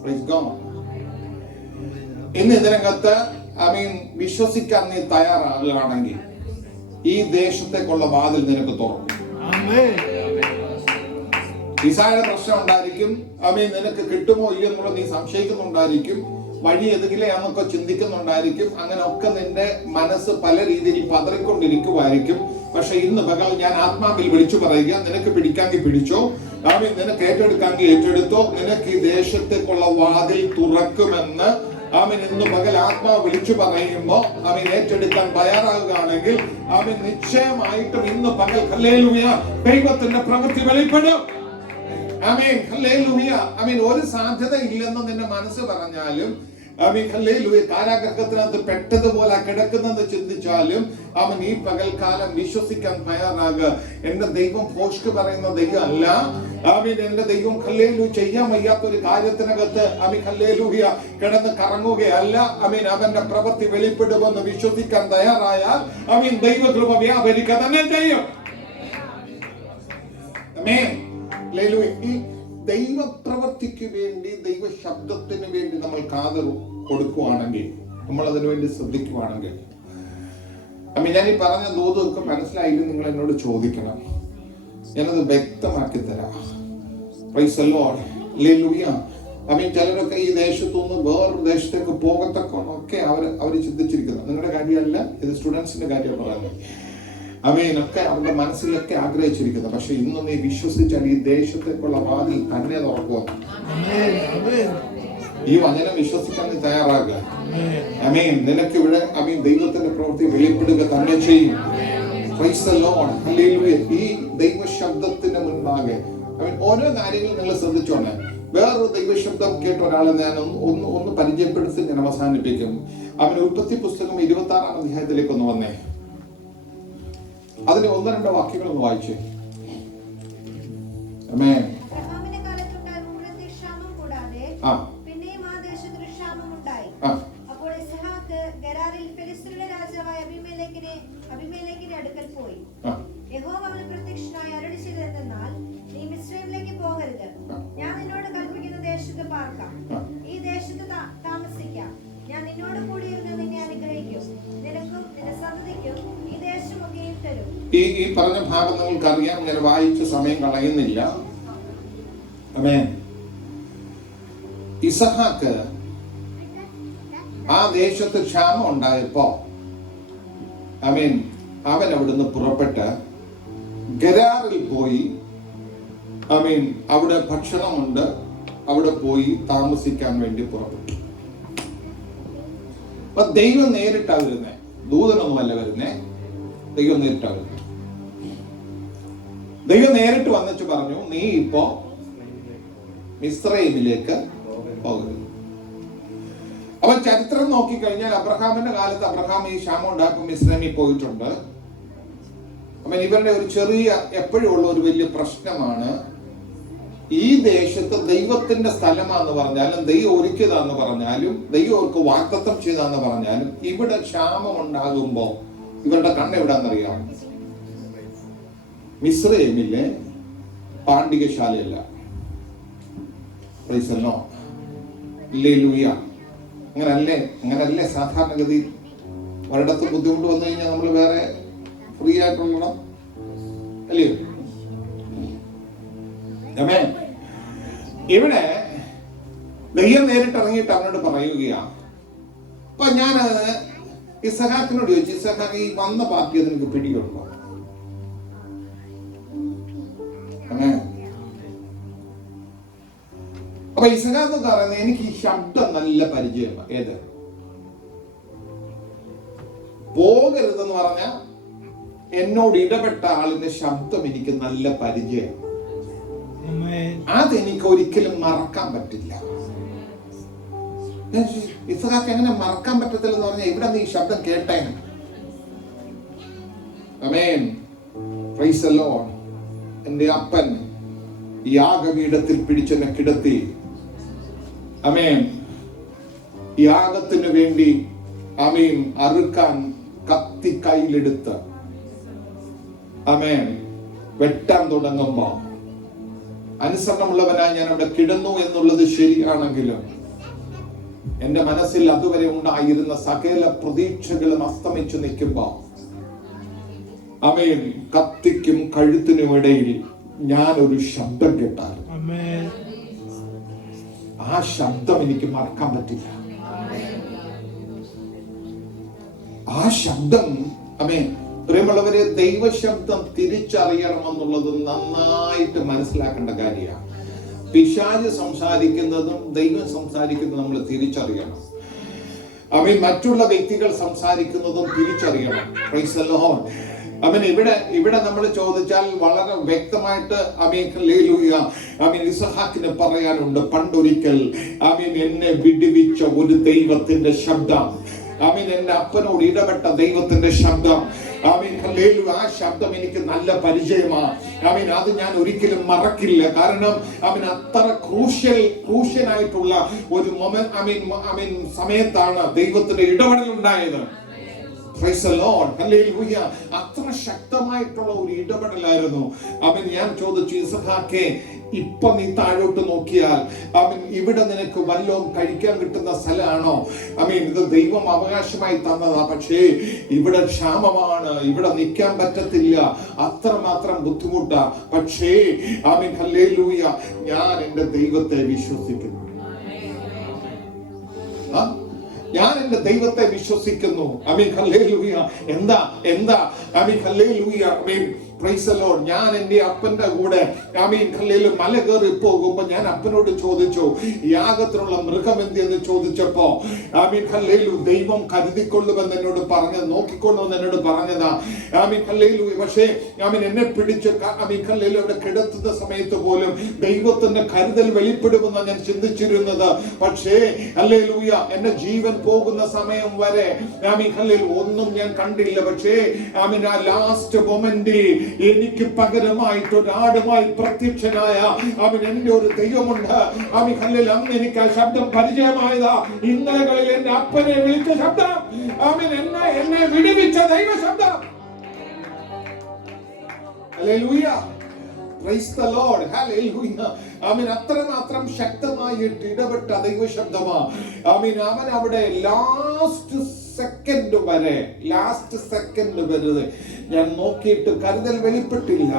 Praise God. ഇന്ന് ഇതിനകത്ത് വിശ്വസിക്കാൻ നീ തയ്യാറാകുകയാണെങ്കിൽ ഈ ദേശത്തേക്കുള്ള വാതിൽ നിനക്ക് തുറക്കും. വിസയുടെ പ്രശ്നം ഉണ്ടായിരിക്കും. നിനക്ക് കിട്ടുമോ ഇല്ലെന്നുള്ള നീ സംശയിക്കുന്നുണ്ടായിരിക്കും. വഴി ഏതെങ്കിലെയാന്നൊക്കെ ചിന്തിക്കുന്നുണ്ടായിരിക്കും. അങ്ങനെയൊക്കെ നിന്റെ മനസ്സ് പല രീതിയിൽ പതറിക്കൊണ്ടിരിക്കുമായിരിക്കും. പക്ഷെ ഇന്ന് പകൽ ഞാൻ ആത്മാവിൽ വിളിച്ചു പറയുക, നിനക്ക് പിടിക്കാമെങ്കിൽ പിടിച്ചോ. നിനക്ക് ഏറ്റെടുക്കാമെങ്കിൽ ഏറ്റെടുത്തോ. നിനക്ക് ഈ ദേശത്തേക്കുള്ള വാതിൽ തുറക്കുമെന്ന് ഇന്ന് പകൽ ആത്മാവ് വിളിച്ചു പറയുമ്പോ ഏറ്റെടുക്കാൻ തയ്യാറാകുകയാണെങ്കിൽ നിശ്ചയമായിട്ടും ഇന്ന് പകൽ ഹല്ലേലൂയ ദൈവത്തിന്റെ പ്രവൃത്തി വെളിപ്പെടും. ആമേൻ. ഹല്ലേലൂയ. ഒരു സാധ്യത ഇല്ലെന്ന് നിന്റെ മനസ്സ് പറഞ്ഞാലും ആമീൻ ഹല്ലേലൂയ, കാരാഗ്രഹത്തിനകത്ത് പെട്ടതുപോലെ കിടക്കുന്നെന്ന് ചിന്തിച്ചാലും അവൻ ഈ പകൽക്കാലം വിശ്വസിക്കാൻ തയ്യാറാകുക. എന്റെ ദൈവം പോഷ്ക്ക് പറയുന്ന ദൈവം അല്ല. ആമീൻ, എന്റെ ദൈവം ഹല്ലേലൂയ ചെയ്യാൻ വയ്യാത്ത ഒരു കാര്യത്തിനകത്ത് ആമീൻ ഹല്ലേലൂയ കിടന്ന് കറങ്ങുകയല്ല. ആമീൻ, അവന്റെ പ്രവൃത്തി വെളിപ്പെടുമെന്ന് വിശ്വസിക്കാൻ തയ്യാറായാൽ ആമീൻ ദൈവകൃപ വ്യാപരിക്കുക തന്നെ ചെയ്യും. ആമീൻ ഹല്ലേലൂയ. ഈ ദൈവപ്രവൃത്തിക്ക് വേണ്ടി, ദൈവ ശബ്ദത്തിന് വേണ്ടി നമ്മൾ കാതർ കൊടുക്കുവാണെങ്കിൽ, നമ്മൾ അതിനു വേണ്ടി ശ്രദ്ധിക്കുവാണെങ്കിൽ, ഞാൻ ഈ പറഞ്ഞ ദൂതൊക്കെ മനസ്സിലായില്ല നിങ്ങൾ എന്നോട് ചോദിക്കണം, ഞാനത് വ്യക്തമാക്കി തരാം. Price the Lord, hallelujah. ചിലരൊക്കെ ഈ ദേശത്തുനിന്ന് വേറൊരു ദേശത്തേക്ക് പോകത്തക്കൊക്കെ അവർ ചിന്തിച്ചിരിക്കുന്നത്. നിങ്ങളുടെ കാര്യമല്ല, ഇത് സ്റ്റുഡൻസിന്റെ കാര്യമാണ് പറയുന്നത്. ഒക്കെ അവരുടെ മനസ്സിലൊക്കെ ആഗ്രഹിച്ചിരിക്കുന്നത്. പക്ഷെ ഇന്ന് നീ വിശ്വസിച്ചാൽ ഈ ദേശത്തേക്കുള്ള വാതിൽ തന്നെ തുറക്കുക. ഈ വചനം വിശ്വസിക്കാൻ നീ തയ്യാറാകുക. നിനക്ക് ഇവിടെ ദൈവത്തിന്റെ പ്രവൃത്തി വെളിപ്പെടുക തന്നെ ചെയ്യും. Price the Lord, hallelujah. ഈ ദൈവ ശബ്ദത്തിന് മുൻപാകെ ഓരോ കാര്യങ്ങളും നിങ്ങൾ ശ്രദ്ധിച്ചോണേ. വേറൊരു ദൈവശബ്ദം കേട്ട ഒരാളെ ഞാൻ ഒന്ന് പരിചയപ്പെടുത്തി ഞാൻ അവസാനിപ്പിക്കും. ഉൽപ്പത്തി പുസ്തകം 26-ാം അധ്യായത്തിലേക്ക് ഒന്ന് വന്നേ. അതിന്റെ 1-2 വാക്യങ്ങൾ ഒന്ന് വായിച്ചേ. ആമേൻ. അബീമേലെക്കിന്റെ അടുക്കൽ പോയി. യഹോവ അവന് പ്രത്യക്ഷനായി അരുളിച്ചതെന്തെന്നാൽ, നീ മിസ്രയീമിലേക്ക് പോകരുത്, ഞാൻ നിന്നോട് കൽപ്പിക്കുന്ന ദേശത്ത് പാർക്കാം, ഈ ദേശത്ത് താമസിക്കാം, ഞാൻ നിന്നോട് കൂടിയിരുന്ന് നിന്നെ അനുഗ്രഹിക്കും, നിനക്കും നിന്റെ സന്തതിക്കും ഈ ദേശമൊക്കെയും തരും. ഈ പറഞ്ഞ ഭാഗം നിങ്ങൾക്കറിയാം, ഞാൻ വായിച്ച സമയം കളയുന്നില്ല. ആമേൻ. ഇസഹാക്ക് ആ ദേശത്ത് ക്ഷാമം ഉണ്ടായപ്പോ അവൻ അവിടുന്ന് പുറപ്പെട്ട് ഗരാറിൽ പോയി. അവിടെ ഭക്ഷണമുണ്ട്, അവിടെ പോയി താമസിക്കാൻ വേണ്ടി പുറപ്പെട്ടു. അപ്പൊ ദൈവം നേരിട്ടാ വരുന്നേ, ദൂതനൊന്നുമല്ല വരുന്നേ, ദൈവം നേരിട്ടാ വരുന്നേ. ദൈവം നേരിട്ട് വന്നിട്ട് പറഞ്ഞു, നീ ഇപ്പോ മിസ്രയീമിലേക്ക് പോകരുത്. അപ്പൊ ചരിത്രം നോക്കിക്കഴിഞ്ഞാൽ അബ്രഹാമിന്റെ കാലത്ത് അബ്രഹാം ഈ ക്ഷാമം ഉണ്ടാക്കും മിസ്രയീമിൽ പോയിട്ടുണ്ട്. ഇവരുടെ ഒരു ചെറിയ എപ്പോഴും ഉള്ള ഒരു വലിയ പ്രശ്നമാണ്, ഈ ദേശത്ത് ദൈവത്തിന്റെ സ്ഥലമാണെന്ന് പറഞ്ഞാലും, ദൈവം ഒരുക്കിയതാന്ന് പറഞ്ഞാലും, ദൈവം അവർക്ക് വാഗ്ദത്തം ചെയ്താന്ന് പറഞ്ഞാലും, ഇവിടെ ക്ഷാമം ഉണ്ടാകുമ്പോ ഇവരുടെ കണ്ണെവിടാന്നറിയാം? മിസ്രയീമിലെ പാണ്ഡികശാലയല്ല. Praise the Lord, hallelujah. അങ്ങനല്ലേ സാധാരണഗതി. ഒരിടത്ത് ബുദ്ധിമുട്ട് വന്നു കഴിഞ്ഞാൽ നമ്മൾ വേറെ ഫ്രീ ആയിട്ടുള്ളണം അല്ലയോ? ഇവിടെ ദൈവം നേരിട്ട് ഇറങ്ങിയിട്ട് അവനോട് പറയുകയാ. അപ്പൊ ഞാൻ ഇസഹാക്കിനോട് ചോദിച്ചു, ഇസഹാക്ക് ഈ വന്ന പാർട്ടി നിനക്ക് പിടിയുണ്ടോ? അപ്പൊ ഇസഹാക്ക് പറയുന്നത്, എനിക്ക് ഈ ശബ്ദം നല്ല പരിചയമാണ്. ഏത്? പോകരുതെന്ന് പറഞ്ഞ എന്നോട് ഇടപെട്ട ആളിന്റെ ശബ്ദം എനിക്ക് നല്ല പരിചയം. അതെനിക്ക് ഒരിക്കലും മറക്കാൻ പറ്റില്ല. ഇസഹാക്ക് എങ്ങനെ മറക്കാൻ പറ്റത്തില്ലെന്ന് പറഞ്ഞാൽ, ഇവിടെ നീ ശബ്ദം കേട്ടേനെ. ആമേൻ. Praise the Lord. എന്റെ അപ്പൻ യാഗപീഠത്തിൽ പിടിച്ചെന്നെ കിടത്തി. ആമേൻ. യാഗത്തിന് വേണ്ടി ആമേൻ അറുക്കാൻ കത്തി കയ്യിലെടുത്ത് ആമേൻ വെട്ടാൻ തുടങ്ങുമ്പോ അനുസരണമുള്ളവനായി ഞാൻ അവിടെ കിടന്നു എന്നുള്ളത് ശരിയാണെങ്കിലും എന്റെ മനസ്സിൽ അതുവരെ ഉണ്ടായിരുന്ന സകല പ്രതീക്ഷകളും അസ്തമിച്ചു നിൽക്കുമ്പോ ആമേൻ കത്തിക്കും കഴുത്തിനും ഇടയിൽ ഞാനൊരു ശബ്ദം കേട്ടാൽ ആ ശബ്ദം എനിക്ക് മറക്കാൻ പറ്റില്ല. ആ ശബ്ദം ആമേൻ. പ്രിയമുള്ളവരെ, ദൈവശബ്ദം തിരിച്ചറിയണമെന്നുള്ളത് നന്നായിട്ട് മനസ്സിലാക്കേണ്ട കാര്യമാണ്. പിശാച് സംസാരിക്കുന്നതും ദൈവം സംസാരിക്കുന്നതും നമ്മൾ തിരിച്ചറിയണം. മറ്റുള്ള വ്യക്തികൾ സംസാരിക്കുന്നതും തിരിച്ചറിയണം. Price the Lord. അവൻ ഇവിടെ നമ്മൾ ചോദിച്ചാൽ വളരെ വ്യക്തമായിട്ട് ഹല്ലേലൂയ ഇസ്ഹാക്കിന് പറയാനുണ്ട്. പണ്ടൊരിക്കൽ എന്നെ വിടുവിച്ച ഒരു ദൈവത്തിന്റെ ശബ്ദം, എന്റെ അപ്പനോട് ഇടപെട്ട ദൈവത്തിന്റെ ശബ്ദം, ഹല്ലേലൂയ, ആ ശബ്ദം എനിക്ക് നല്ല പരിചയമാണ്. അത് ഞാൻ ഒരിക്കലും മറക്കില്ല. കാരണം അത്ര ക്രൂഷ്യനായിട്ടുള്ള ഒരു സമയത്താണ് ദൈവത്തിന്റെ ഇടപെടൽ ഉണ്ടായത്. Praise the Lord. Hallelujah. അത്ര ശക്തമായിട്ടുള്ള ഒരു ഇടപെടലായിരുന്നു. ഞാൻ ചോദിച്ചു, ഇസ്ഹാക്കേ, ഇപ്പൊ നീ താഴോട്ട് നോക്കിയാൽ ഇവിടെ നിനക്ക് വല്ലതും കഴിക്കാൻ കിട്ടുന്ന സ്ഥലമാണോ? ഇത് ദൈവം അവകാശമായി തന്നതാ, പക്ഷേ ഇവിടെ ക്ഷാമമാണ്, ഇവിടെ നിൽക്കാൻ പറ്റത്തില്ല, അത്രമാത്രം ബുദ്ധിമുട്ടാ. പക്ഷേ ഹല്ലേലൂയ, ഞാൻ എന്റെ ദൈവത്തെ വിശ്വസിക്കുന്നു. ഞാൻ എന്റെ ദൈവത്തെ വിശ്വസിക്കുന്നു. ഹല്ലേലൂയ. എന്താ ഹല്ലേലൂയ. Praise the Lord. ഞാൻ എന്റെ അപ്പന്റെ കൂടെ മല കയറി പോകുമ്പോ ഞാൻ അപ്പനോട് ചോദിച്ചു, യാഗത്തിനുള്ള മൃഗം എന്തെന്ന് ചോദിച്ചപ്പോ ദൈവം കരുതിക്കൊള്ളുമെന്ന് എന്നോട് പറഞ്ഞത്, നോക്കിക്കൊള്ളുമെന്ന് എന്നോട് പറഞ്ഞതാ. ഹല്ലേലൂയ. പക്ഷേ എന്നെ പിടിച്ച് അവിടെ കിടത്തുന്ന സമയത്ത് പോലും ദൈവത്തിന്റെ കരുതൽ വെളിപ്പെടുമെന്ന് ഞാൻ ചിന്തിച്ചിരുന്നത്. പക്ഷേ ഹല്ലേലൂയ, എന്റെ ജീവൻ പോകുന്ന സമയം വരെ ഒന്നും ഞാൻ കണ്ടില്ല. പക്ഷേ ആ ലാസ്റ്റ് മൊമെന്റിൽ എനിക്ക് പകരമായിട്ട് ഒരാടുമായി പ്രത്യക്ഷനായ എന്റെ ഒരു ദൈവമുണ്ട്. അന്ന് എനിക്ക് ആ ശബ്ദം പരിചയമായതാ. ഇന്നലകളിൽ എന്റെ അപ്പനെ വിളിച്ച ശബ്ദം, എന്നെ വിടുവിച്ച ദൈവ ശബ്ദം. Hallelujah. Praise the Lord. Hallelujah. അത്രമാത്രം ശക്തമായിട്ട് ഇടപെട്ട ദൈവ ശബ്ദമാ. അവൻ അവിടെ ലാസ്റ്റ് സെക്കൻഡ് വരെ ഞാൻ നോക്കിയിട്ട് കരുതൽ വെളിപ്പെട്ടില്ല.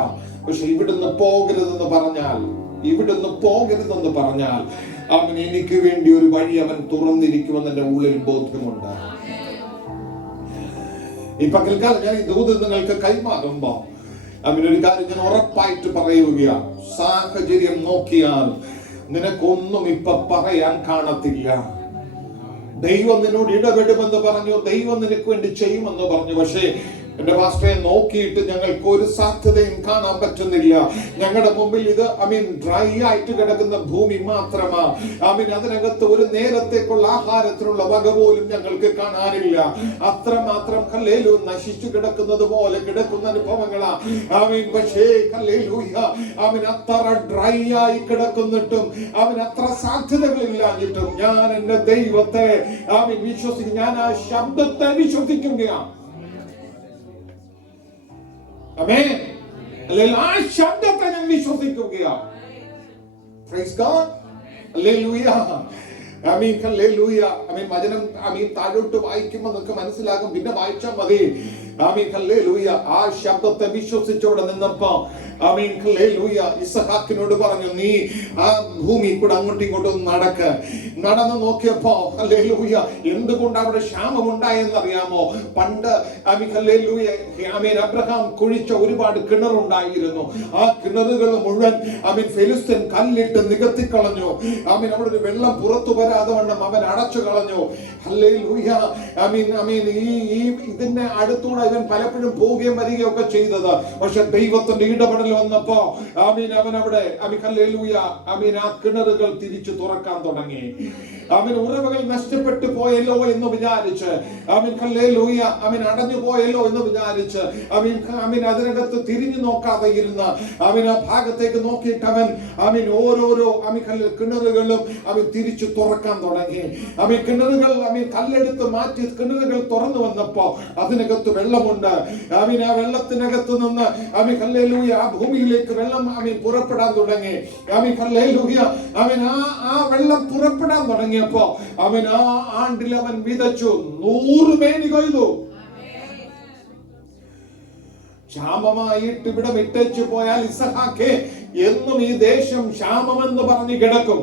പക്ഷെ ഇവിടുന്ന് പോകരുതെന്ന് പറഞ്ഞാൽ എനിക്ക് വേണ്ടി ഒരു വഴി അവൻ തുറന്നിരിക്കുമെന്ന് എന്റെ ഉള്ളിൽ ബോധ്യമുണ്ട്. ഇപ്പൊ കേൾക്കാതെ ഞാൻ ഈ ദൂത് നിങ്ങൾക്ക് കൈമാറുമ്പോ ഒരു കാര്യം ഞാൻ ഉറപ്പായിട്ട് പറയുകയാണ്. സാഹചര്യം നോക്കിയാൽ നിനക്കൊന്നും ഇപ്പൊ പറയാൻ കാണത്തില്ല. ദൈവം നിന്നോട് ഇടപെടുമെന്ന് പറഞ്ഞു, ദൈവം നിനക്ക് വേണ്ടി ചെയ്യുമെന്ന് പറഞ്ഞു. പക്ഷേ എന്റെ പാസ്റ്ററെ നോക്കിയിട്ട് ഞങ്ങൾക്ക് ഒരു സാധ്യതയും കാണാൻ പറ്റുന്നില്ല. ഞങ്ങളുടെ മുമ്പിൽ ഇത് ഡ്രൈ ആയിട്ട് കിടക്കുന്ന ഭൂമി മാത്രമാ. അതിനകത്ത് ഒരു നേരത്തേക്കുള്ള ആഹാരത്തിനുള്ള വക പോലും ഞങ്ങൾക്ക് കാണാനില്ല. അത്രമാത്രം ഹല്ലേലൂയ നശിച്ചു കിടക്കുന്നത് പോലെ കിടക്കുന്ന അനുഭവങ്ങളാ. പക്ഷേ ഹല്ലേലൂയ അത്ര ഡ്രൈ ആയി കിടക്കുന്നിട്ടും അത്ര സാധ്യതകളില്ലാഞ്ഞിട്ടും ഞാൻ എന്റെ ദൈവത്തെ വിശ്വസിക്കും. ഞാൻ ആ ശബ്ദത്തെ വിശ്വസിക്കുകയാണ്. ആ ശബ്ദത്തെ ഞാൻ വിശ്വസിക്കുകയാണ്. Praise God. Hallelujah. ഹല്ലേലൂയ. വചനം താഴോട്ട് വായിക്കുമ്പോൾ നിങ്ങൾക്ക് മനസ്സിലാകും. പിന്നെ വായിച്ചാൽ മതി. ഹല്ലേലൂയ. ആ ശബ്ദത്തെ വിശ്വസിച്ചോടെ നിന്നപ്പോ ഹല്ലേലൂയ ഇസ്ഹാക്കിനോട് പറഞ്ഞു, നീ ആ ഭൂമി കൂടെ അങ്ങോട്ടും ഇങ്ങോട്ടും നടന്നു നോക്കിയപ്പോ ഹല്ലേലൂയ എന്തുകൊണ്ട് അവിടെ ക്ഷാമം ഉണ്ടായെന്നറിയാമോ? പണ്ട് ഹല്ലേലൂയ അബ്രഹാം കുഴിച്ച ഒരുപാട് കിണറുണ്ടായിരുന്നു. ആ കിണറുകൾ മുഴുവൻ ഫെലിസ്ത്യൻ കല്ലിട്ട് നികത്തിക്കളഞ്ഞു. അവിടെ ഒരു വെള്ളം പുറത്തു വരാതെ വണ്ണം അവൻ അടച്ചു കളഞ്ഞു. ഹല്ലേലൂയ. ഇതിന്റെ അടുത്തൂടെ ഇവൻ പലപ്പോഴും പോവുകയും വരികയും ഒക്കെ ചെയ്തത്. പക്ഷെ ദൈവത്തിന്റെ ഇടപെടൽ വന്നപ്പോ അവൻ അവിടെ ഹല്ലേലൂയ ആ കിണറുകൾ തിരിച്ചു തുറക്കാൻ തുടങ്ങി. ഉറവുകൾ നഷ്ടപ്പെട്ടു പോയല്ലോ എന്ന് വിചാരിച്ച് ഹല്ലേലൂയ അടഞ്ഞു പോയല്ലോ എന്ന് വിചാരിച്ച് അതിനകത്ത് തിരിഞ്ഞു നോക്കാതെ ഇരുന്ന് ആ ഭാഗത്തേക്ക് നോക്കിയിട്ട് അവൻ ഓരോരോ കിണറുകളും തിരിച്ചു തുറക്കാൻ തുടങ്ങി. കിണറുകൾ കല്ലെടുത്ത് മാറ്റി കിണറുകൾ തുറന്നു വന്നപ്പോ അതിനകത്ത് വെള്ളമുണ്ട്. ആ വെള്ളത്തിനകത്ത് നിന്ന് ഹല്ലേലൂയ ആ ഭൂമിയിലേക്ക് വെള്ളം പുറപ്പെടാൻ തുടങ്ങി. ഹല്ലേലൂയ ആ വെള്ളം പുറപ്പെടാൻ തുടങ്ങിയപ്പോ ആ ആണ്ടിൽ അവൻ വിതച്ചു 100 മേനി കൊയ്തു. ക്ഷാമമായിട്ട് ഇവിടെ വിട്ടേച്ചു പോയാൽ ഇസ്ഹാക്കേ എന്നും ഈ ദേശം ക്ഷാമമെന്ന് പറഞ്ഞു കിടക്കും.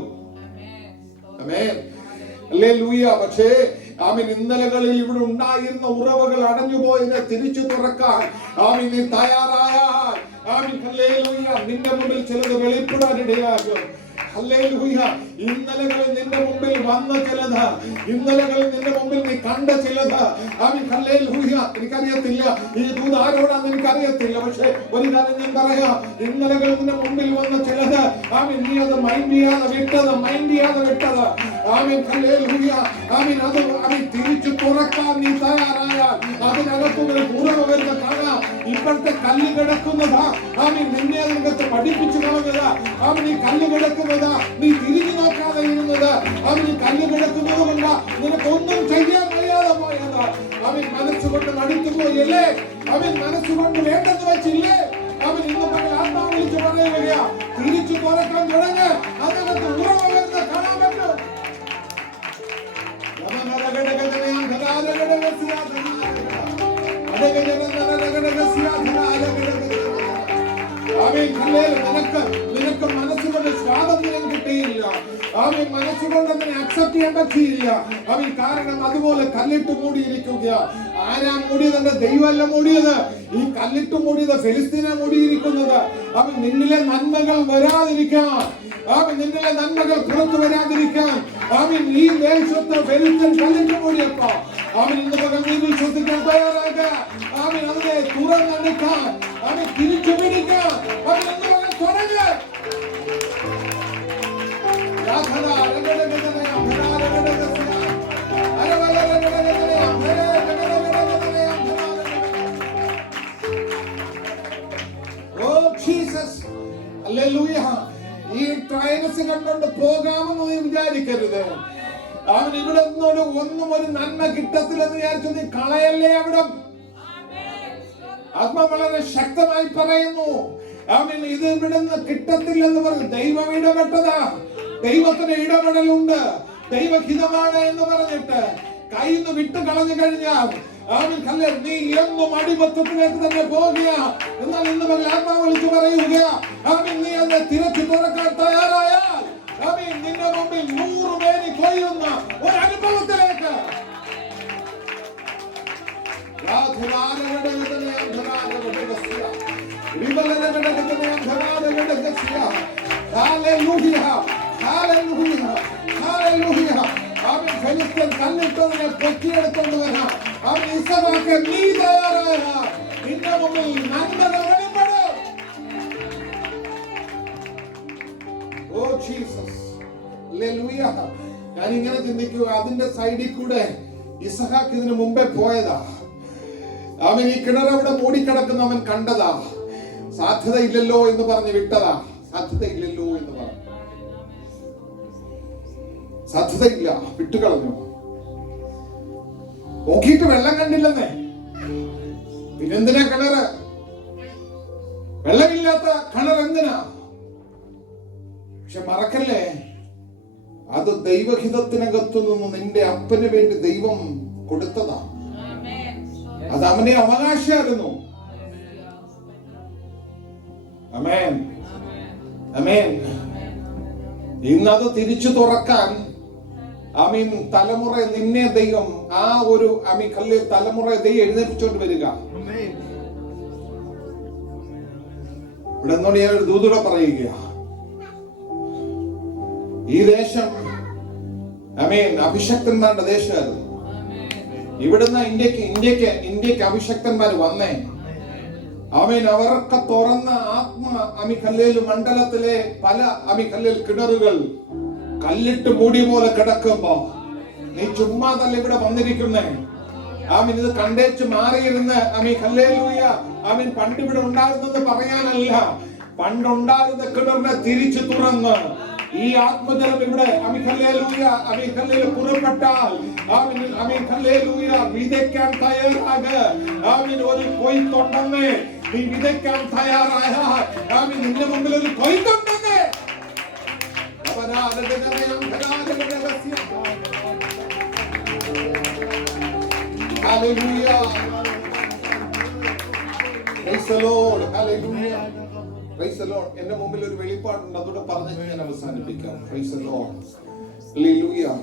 ഹല്ലേലൂയ. പക്ഷേ ഇന്നലകളിൽ ഇവിടെ ഉണ്ടായിരുന്ന ഉറവുകൾ അടഞ്ഞുപോയതിനെ തിരിച്ചു തുറക്കാൻ നീ തയ്യാറായാൽ ഹല്ലേലൂയ നിന്റെ മുമ്പിൽ ചിലത് വെളിപ്പെടാനിടയാകും. ഹല്ലേലൂയ. ഇന്നലകളിൽ നിന്റെ മുമ്പിൽ വന്ന ചിലത്, ഇന്നലകളിൽ നിന്റെ മുമ്പിൽ നീ കണ്ട ചിലത്, ആമീൻ ഹല്ലേലൂയ. എനിക്കറിയത്തില്ല ഈ ദൂത് ആരോടാന്ന് എനിക്കറിയത്തില്ല, പക്ഷെ ഒരു കാര്യം ഞാൻ പറയാം, ഇന്നലകളിൽ നിന്റെ മുമ്പിൽ വന്ന ചിലത്, ആമീൻ നീ അത് മൈൻഡ് ചെയ്യാതെ വിട്ടത്, ആമീൻ ഹല്ലേലൂയ. ആമീൻ അത് ആമീൻ തിരിച്ചു തുറക്കാൻ നീ തയ്യാറായാൽ അതിനകത്തുനിന്ന് കുറവ് വരുന്ന കാണാം. ഇപ്പോഴത്തെ കല്ല് കിടക്കുന്നതാ, ആമീൻ നിന്നെ അതിനകത്ത് പഠിപ്പിച്ചു കളഞ്ഞതാ. ആമീൻ ഈ കല്ല് കിടക്കുന്നതാ, നീ തിരിഞ്ഞു നോക്കാതെ ഇരുന്നത്. ആമീൻ ഈ കല്ല് കിടക്കുന്നത് കൊണ്ട് നിനക്കൊന്നും ചെയ്യാൻ കഴിയാതെ പോയതാ. ആമീൻ മനസ്സുകൊണ്ട് മടുത്തു പോയല്ലേ, ആമീൻ മനസ്സുകൊണ്ട് വേണ്ടെന്ന് വെച്ചില്ലേ. അവൻ ഇന്ന് പകൽ ആത്മാവ് വിളിച്ച് പറയുകയാ, തിരിച്ചു തുറക്കാൻ തുടങ്ങ്, അതിനകത്ത് ഉറവ വരുന്ന കാണാൻ പറ്റും. നിനക്ക് മനസ്സുകൊണ്ട് സ്വാതന്ത്ര്യം കിട്ടിയില്ല, അവൻ മനസ്സുകൊണ്ട് അതിനെ അക്സെപ്റ്റ് ചെയ്യാൻ പറ്റിയില്ല. അവൻ കാരണം അതുപോലെ കല്ലിട്ട് മൂടിയിരിക്കുക. ആരാ മൂടിയത്? എന്റെ ദൈവമല്ല മൂടിയത്. ഈ കല്ലിട്ട് മൂടിയത് ഫെലിസ്തീനെ മൂടിയിരിക്കുന്നത്. അവൻ നിന്നിലെ നന്മകൾ വരാതിരിക്കാൻ, അവൻ നിന്നിലെ നന്മകൾ പുറത്തു വരാതിരിക്കാൻ, അവൻ ഈ ദേശത്ത് ഫെലിസ്തീൻ കല്ലിട്ട് മൂടിയപ്പോ അവൻ ഇന്ന് പകൽ നീ വിശ്വസിക്കാൻ തയ്യാറാക. അവൻ അതിനെ തുറന്നെടുക്കാൻ, അവൻ തിരിച്ചു പിടിക്കാൻ, അവൻ ഇന്ന് പകൽ തുടങ്ങ. ഈ ട്രയൽസ് കണ്ടുകൊണ്ട് പോകാമെന്ന് നീ വിചാരിക്കരുത്. അവൻ ഇവിടെ ഒന്നും ഒരു നന്മ കിട്ടത്തില്ലെന്ന് വിചാരിച്ചു നീ കളയല്ലേ. അവിടെ ആത്മ വളരെ ശക്തമായി പറയുന്നു, അവൻ ഇത് ഇവിടെ നിന്ന് കിട്ടത്തില്ലെന്ന് പറഞ്ഞു. ദൈവം ഇടപെട്ടതാ, ദൈവത്തിന് ഇടപെടലുണ്ട്, ദൈവഹിതമാണ് എന്ന് പറഞ്ഞിട്ട് കയ്യിൽ നിന്ന് വിട്ട് കളഞ്ഞു കഴിഞ്ഞാൽ അവൻ കല്ലേ നീ എന്നും അടിമത്തത്തിലേക്ക് തന്നെ പോകുക. എന്നാൽ ഇന്ന് പകൽ ആത്മാവ് വിളിച്ചു പറയുക, അവൻ നീ അതിനെ തിരച്ചു തുറക്കാൻ തയ്യാറായാൽ അവൻ നിന്റെ മുമ്പിൽ 100 പേര് കൊയ്യുന്ന ഒരു അനുഭവത്തിലേക്ക് അവൻ ഫെലിസ്തീൻ കല്ലിട്ടതിനെ പൊക്കിയെടുത്തോണ്ട് വരാം. അവൻ ഇസഹാക്ക് നീ തയ്യാറായ നിന്റെ മുമ്പിൽ നന്മകൾ വെളിപ്പെടും. Oh Jesus, hallelujah. ഞാൻ ഇങ്ങനെ ചിന്തിക്കുക, അതിന്റെ സൈഡിൽ കൂടെ ഇസഹാക്ക് ഇതിനു മുമ്പേ പോയതാ. അവൻ ഈ കിണർ അവിടെ മൂടിക്കിടക്കുന്ന അവൻ കണ്ടതാ. സാധ്യതയില്ലല്ലോ എന്ന് പറഞ്ഞ് വിട്ടതാ. സാധ്യതയില്ലല്ലോ എന്ന് പറഞ്ഞു, സാധ്യതയില്ല, വിട്ടുകളഞ്ഞു. നോക്കിയിട്ട് വെള്ളം കണ്ടില്ലെന്നേ. പിന്നെന്തിനാ കിണറ്? വെള്ളമില്ലാത്ത കിണർ എന്തിനാ? പക്ഷെ മറക്കല്ലേ, അത് ദൈവഹിതത്തിനകത്തു നിന്ന് നിന്റെ അപ്പന് വേണ്ടി ദൈവം കൊടുത്തതാ. അത് അവന്റെ അവകാശമായിരുന്നു. ആമേൻ, ആമേൻ. ഇന്നത് തിരിച്ചു തുറക്കാൻ ആമീൻ തലമുറ നിന്നെ ദൈവം ആ ഒരു ആമീൻ കല്ല് തലമുറ ദൈവം എഴുന്നേൽപ്പിച്ചോണ്ട് വരിക. ഇവിടെ എന്നോട് ഞാൻ ഒരു ദൂതൂടെ പറയുക, ഈ ദേശം ആമീൻ അഭിഷക്തന്മാരുടെ ദേശമായിരുന്നു. ഇവിടുന്ന് ഇന്ത്യക്ക് അഭിഷക്തന്മാർ വന്നേ. ആമീൻ അവർക്ക് തുറന്ന അമിഖല്ലേൽ മണ്ഡലത്തിലെ പല അമിഖല്ലേൽ കിണറുകൾ കല്ലിട്ട് മൂടി പോലെ കിടക്കുമ്പോ നീ ചുമ്മാതല്ല ഇവിടെ വന്നിരിക്കുന്നേ. ആമീൻ ഇത് കണ്ടേച്ച് മാറിയിരുന്ന് അമിഖല്ലേലൂയ ആമീൻ പണ്ടിവിടെ ഉണ്ടായിരുന്നെന്ന് പറയാനല്ല, പണ്ടുണ്ടായിരുന്ന കിണറിനെ തിരിച്ചു തുറന്ന് ഈ ആത്മജലം ഇവിടെ അമിഖല്ലേലൂയ പുറപ്പെട്ടാൽ അമിഖല്ലേലൂയ വിതയ്ക്കാൻ തയ്യാറാക. ആമീൻ ഒരു കൊയ്ത്തുണ്ടെന്ന് നീ വിതയ്ക്കാൻ തയ്യാറായ ആമീൻ നിന്റെ മുമ്പിൽ ഒരു കൊയ്ത്തുണ്ടെന്ന്. Hallelujah. Praise the Lord. Hallelujah. Praise the Lord. എന്റെ മുമ്പിൽ ഒരു വെളിപ്പാടുണ്ട്, അതോടെ പറഞ്ഞ് ഞാൻ അവസാനിപ്പിക്കാം. Praise the Lord. Hallelujah.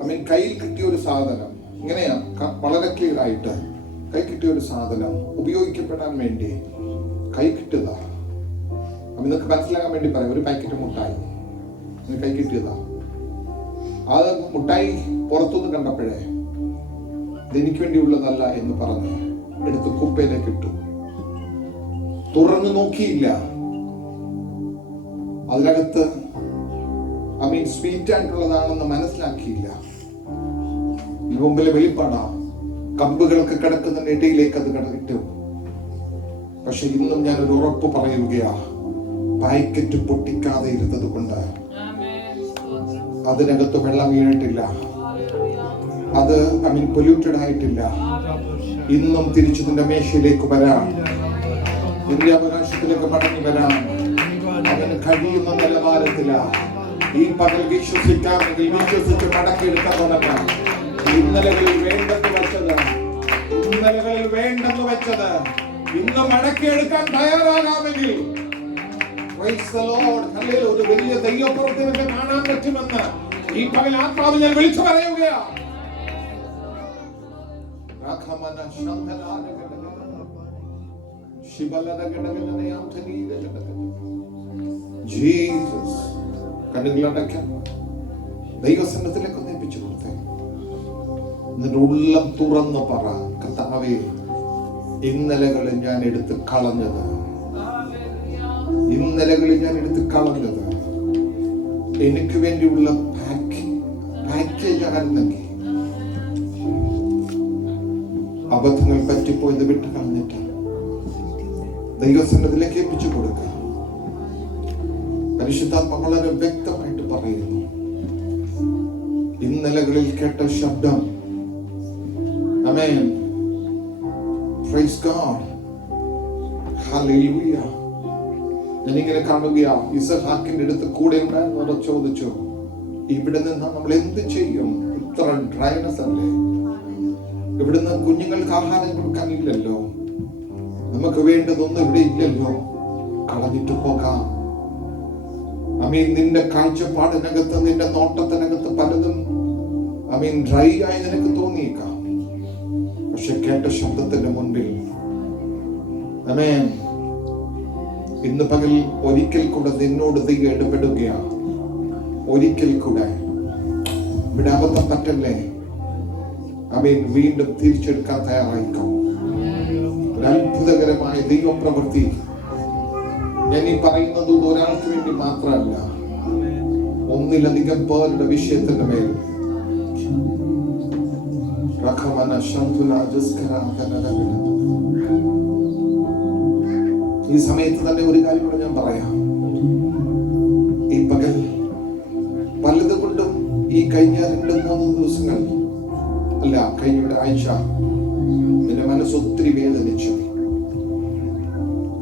ആമീൻ. കയ്യിൽ കിട്ടിയ ഒരു സാധനം ഇങ്ങനെയാ, വളരെ ക്ലിയർ ആയിട്ട് കൈ കിട്ടിയ ഒരു സാധനം ഉപയോഗിക്കപ്പെടാൻ വേണ്ടി കൈ കിട്ടുക. നിങ്ങൾക്ക് മനസ്സിലാക്കാൻ വേണ്ടി പറയാം, ഒരു പാക്കറ്റ് മുട്ടായി കൈ കിട്ടിയതാ. അത് മുട്ടായി പുറത്തുനിന്ന് കണ്ടപ്പോഴേ ഇതെനിക്ക് വേണ്ടിയുള്ളതല്ല എന്ന് പറഞ്ഞ് എടുത്ത് കുപ്പയിലേക്ക് ഇട്ടു. തുറന്നു നോക്കിയില്ല. അതിനകത്ത് സ്വീറ്റ് ആയിട്ടുള്ളതാണെന്ന് മനസ്സിലാക്കിയില്ല. ഈ മുമ്പിലെ വെളിപ്പാടാ. കമ്പുകളൊക്കെ കിടക്കുന്ന ഇടയിലേക്ക് അത് ഇട്ടു. പക്ഷെ ഇന്നും ഞാൻ ഒരു ഉറപ്പ് പറയുകയാ, പാക്കറ്റ് പൊട്ടിക്കാതെ ഇരുന്നത് കൊണ്ട് അതിനകത്ത് വെള്ളം വീണിട്ടില്ല. അത് പൊല്യൂട്ടഡ് ആയിട്ടില്ല. ഇന്നും തിരിച്ചു നിന്റെ മേശയിലേക്ക് വരാം. നിന്റെ അവകാശത്തിലേക്ക് മടങ്ങി വരാം. അവന് കഴിയുന്ന നിലവാരത്തില ഈ പകൽ വിശ്വസിക്കാമെങ്കിൽ വിശ്വസിച്ച് മടക്കിയെടുക്കാൻ തുടങ്ങാം. ഇന്നലകളിൽ വേണ്ടെന്ന് വെച്ചത് ഇന്ന് മടക്കിയെടുക്കാൻ തയ്യാറാകാമെങ്കിൽ ഒരു വലിയ ദൈവപ്രവൃത്തി കാണാൻ പറ്റുമെന്ന് ഈ പകൽ ആത്മാവിൽ ഞാൻ വിളിച്ചു പറയുകയാ. ജീസസ് കണ്ണുകളടയ്ക്കാം. ദൈവസന്നത്തിലേക്ക് ഒന്നിപ്പിച്ചു കൊടുത്തേ. എന്നിട്ട് ഉള്ളം തുറന്ന് പറ, കർത്താവേ, ഇന്നലകളിൽ ഞാൻ എടുത്ത് കളഞ്ഞത്, എനിക്ക് വേണ്ടിയുള്ള പാക്കേജ് ആയിരുന്നെങ്കിൽ അബദ്ധങ്ങൾ പറ്റിപ്പോയത് വിട്ട് കളഞ്ഞിട്ട് ദൈവസന്നത്തിലേക്ക് ഏൽപ്പിച്ചു കൊടുക്കുക. പരിശുദ്ധാത്മ വളരെ വ്യക്തമായിട്ട് പറയുന്നു, ഇന്നലകളിൽ കേട്ട ശബ്ദം. ആമേൻ. Praise God. ഹല്ലേലൂയ. ഞാനിങ്ങനെ കാണുകയാ, ഇസഹാക്കിന്റെ അടുത്ത് കൂടെ ഉണ്ടായിരുന്നവർ ചോദിച്ചു, ഇവിടെ നിന്ന് നമ്മൾ എന്ത് ചെയ്യും? ഇത്ര ഡ്രൈനസ് അല്ലേ? ഇവിടുന്ന് കുഞ്ഞുങ്ങൾക്ക് ആഹാരം കൊടുക്കാനില്ലല്ലോ, നമുക്ക് വേണ്ടതൊന്നും ഇവിടെ ഇല്ലല്ലോ, കളഞ്ഞിട്ട് പോകാം. നിന്റെ കാഴ്ചപ്പാടിനകത്ത്, നിന്റെ നോട്ടത്തിനകത്ത് പലതും ഡ്രൈ ആയി നിനക്ക് തോന്നിയേക്കാം. പക്ഷെ കേട്ട ശബ്ദത്തിന്റെ മുൻപിൽ ഇന്ന് പകൽ ഒരിക്കൽ കൂടെ നിന്നോട് ദൈവം ഇടപെടുകയാണ്. ഒരിക്കൽ കൂടെ ഇവിടെ അബദ്ധം പറ്റല്ലേ? വീണ്ടും തിരിച്ചെടുക്കാൻ തയ്യാറായിക്കോ. ഒരു അത്ഭുതകരമായ ദൈവപ്രവൃത്തി. ഞാൻ ഈ പറയുന്നത് ഒരാൾക്ക് വേണ്ടി മാത്രമല്ല, ഒന്നിലധികം പേരുടെ വിഷയത്തിന്റെ മേൽ. ഈ സമയത്ത് തന്നെ ഒരു കാര്യം കൂടെ ഞാൻ പറയാം. ഈ പകൽ പലതുകൊണ്ടും ഈ കഴിഞ്ഞ 2-3 ദിവസങ്ങൾ അല്ല, കഴിഞ്ഞ ഒരാഴ്ച എന്റെ മനസ്സൊത്തിരി വേദനിച്ചു.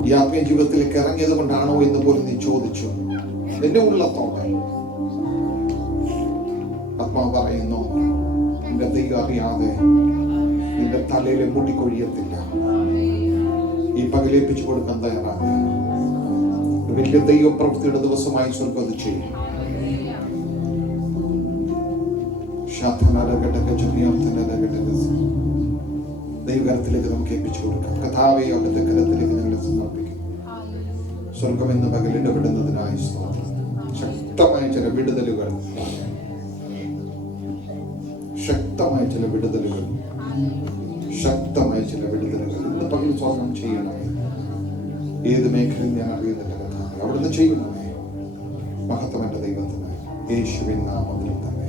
ഈ ആത്മീയ ജീവിതത്തിലേക്ക് ഇറങ്ങിയത് കൊണ്ടാണോ എന്ന് പോലും നീ ചോദിച്ചു. എന്റെ ഉള്ളത്തോടെ ആത്മാവ് പറയുന്നു, നിന്റെ ദൈവം അറിയാതെ നിന്റെ തലയിലെ മുടി കൊഴിയത്തില്ല. ഈ പകലേൽപ്പിച്ചു കൊടുക്കാൻ തയ്യാറാണ്. വലിയ ദൈവപ്രവൃത്തിയുടെ ദിവസമായി സ്വർഗ്ഗം അത് ചെയ്യും. ദൈവകരത്തിലേക്ക് നമുക്ക് ഏൽപ്പിച്ചു കൊടുക്കാം. കഥാവെ അവിടുത്തെ കരത്തിലേക്ക് ഞങ്ങളെ സമർപ്പിക്കും. സ്വർഗം എന്ന പകൽ ഇടപെടുന്നതിനായി ശക്തമായ ചില വിടുതലുകൾ ഇന്ന് പകൽ സ്വർഗം ചെയ്യണമേ. ഏത് മേഖലയിൽ ഞാൻ അറിയുന്നില്ല കഥാവെ, അവിടുന്ന് ചെയ്യണമേ. മഹത്വം എന്റെ ദൈവത്തിന് യേശുവിൻ നാമത്തിൽ തന്നെ.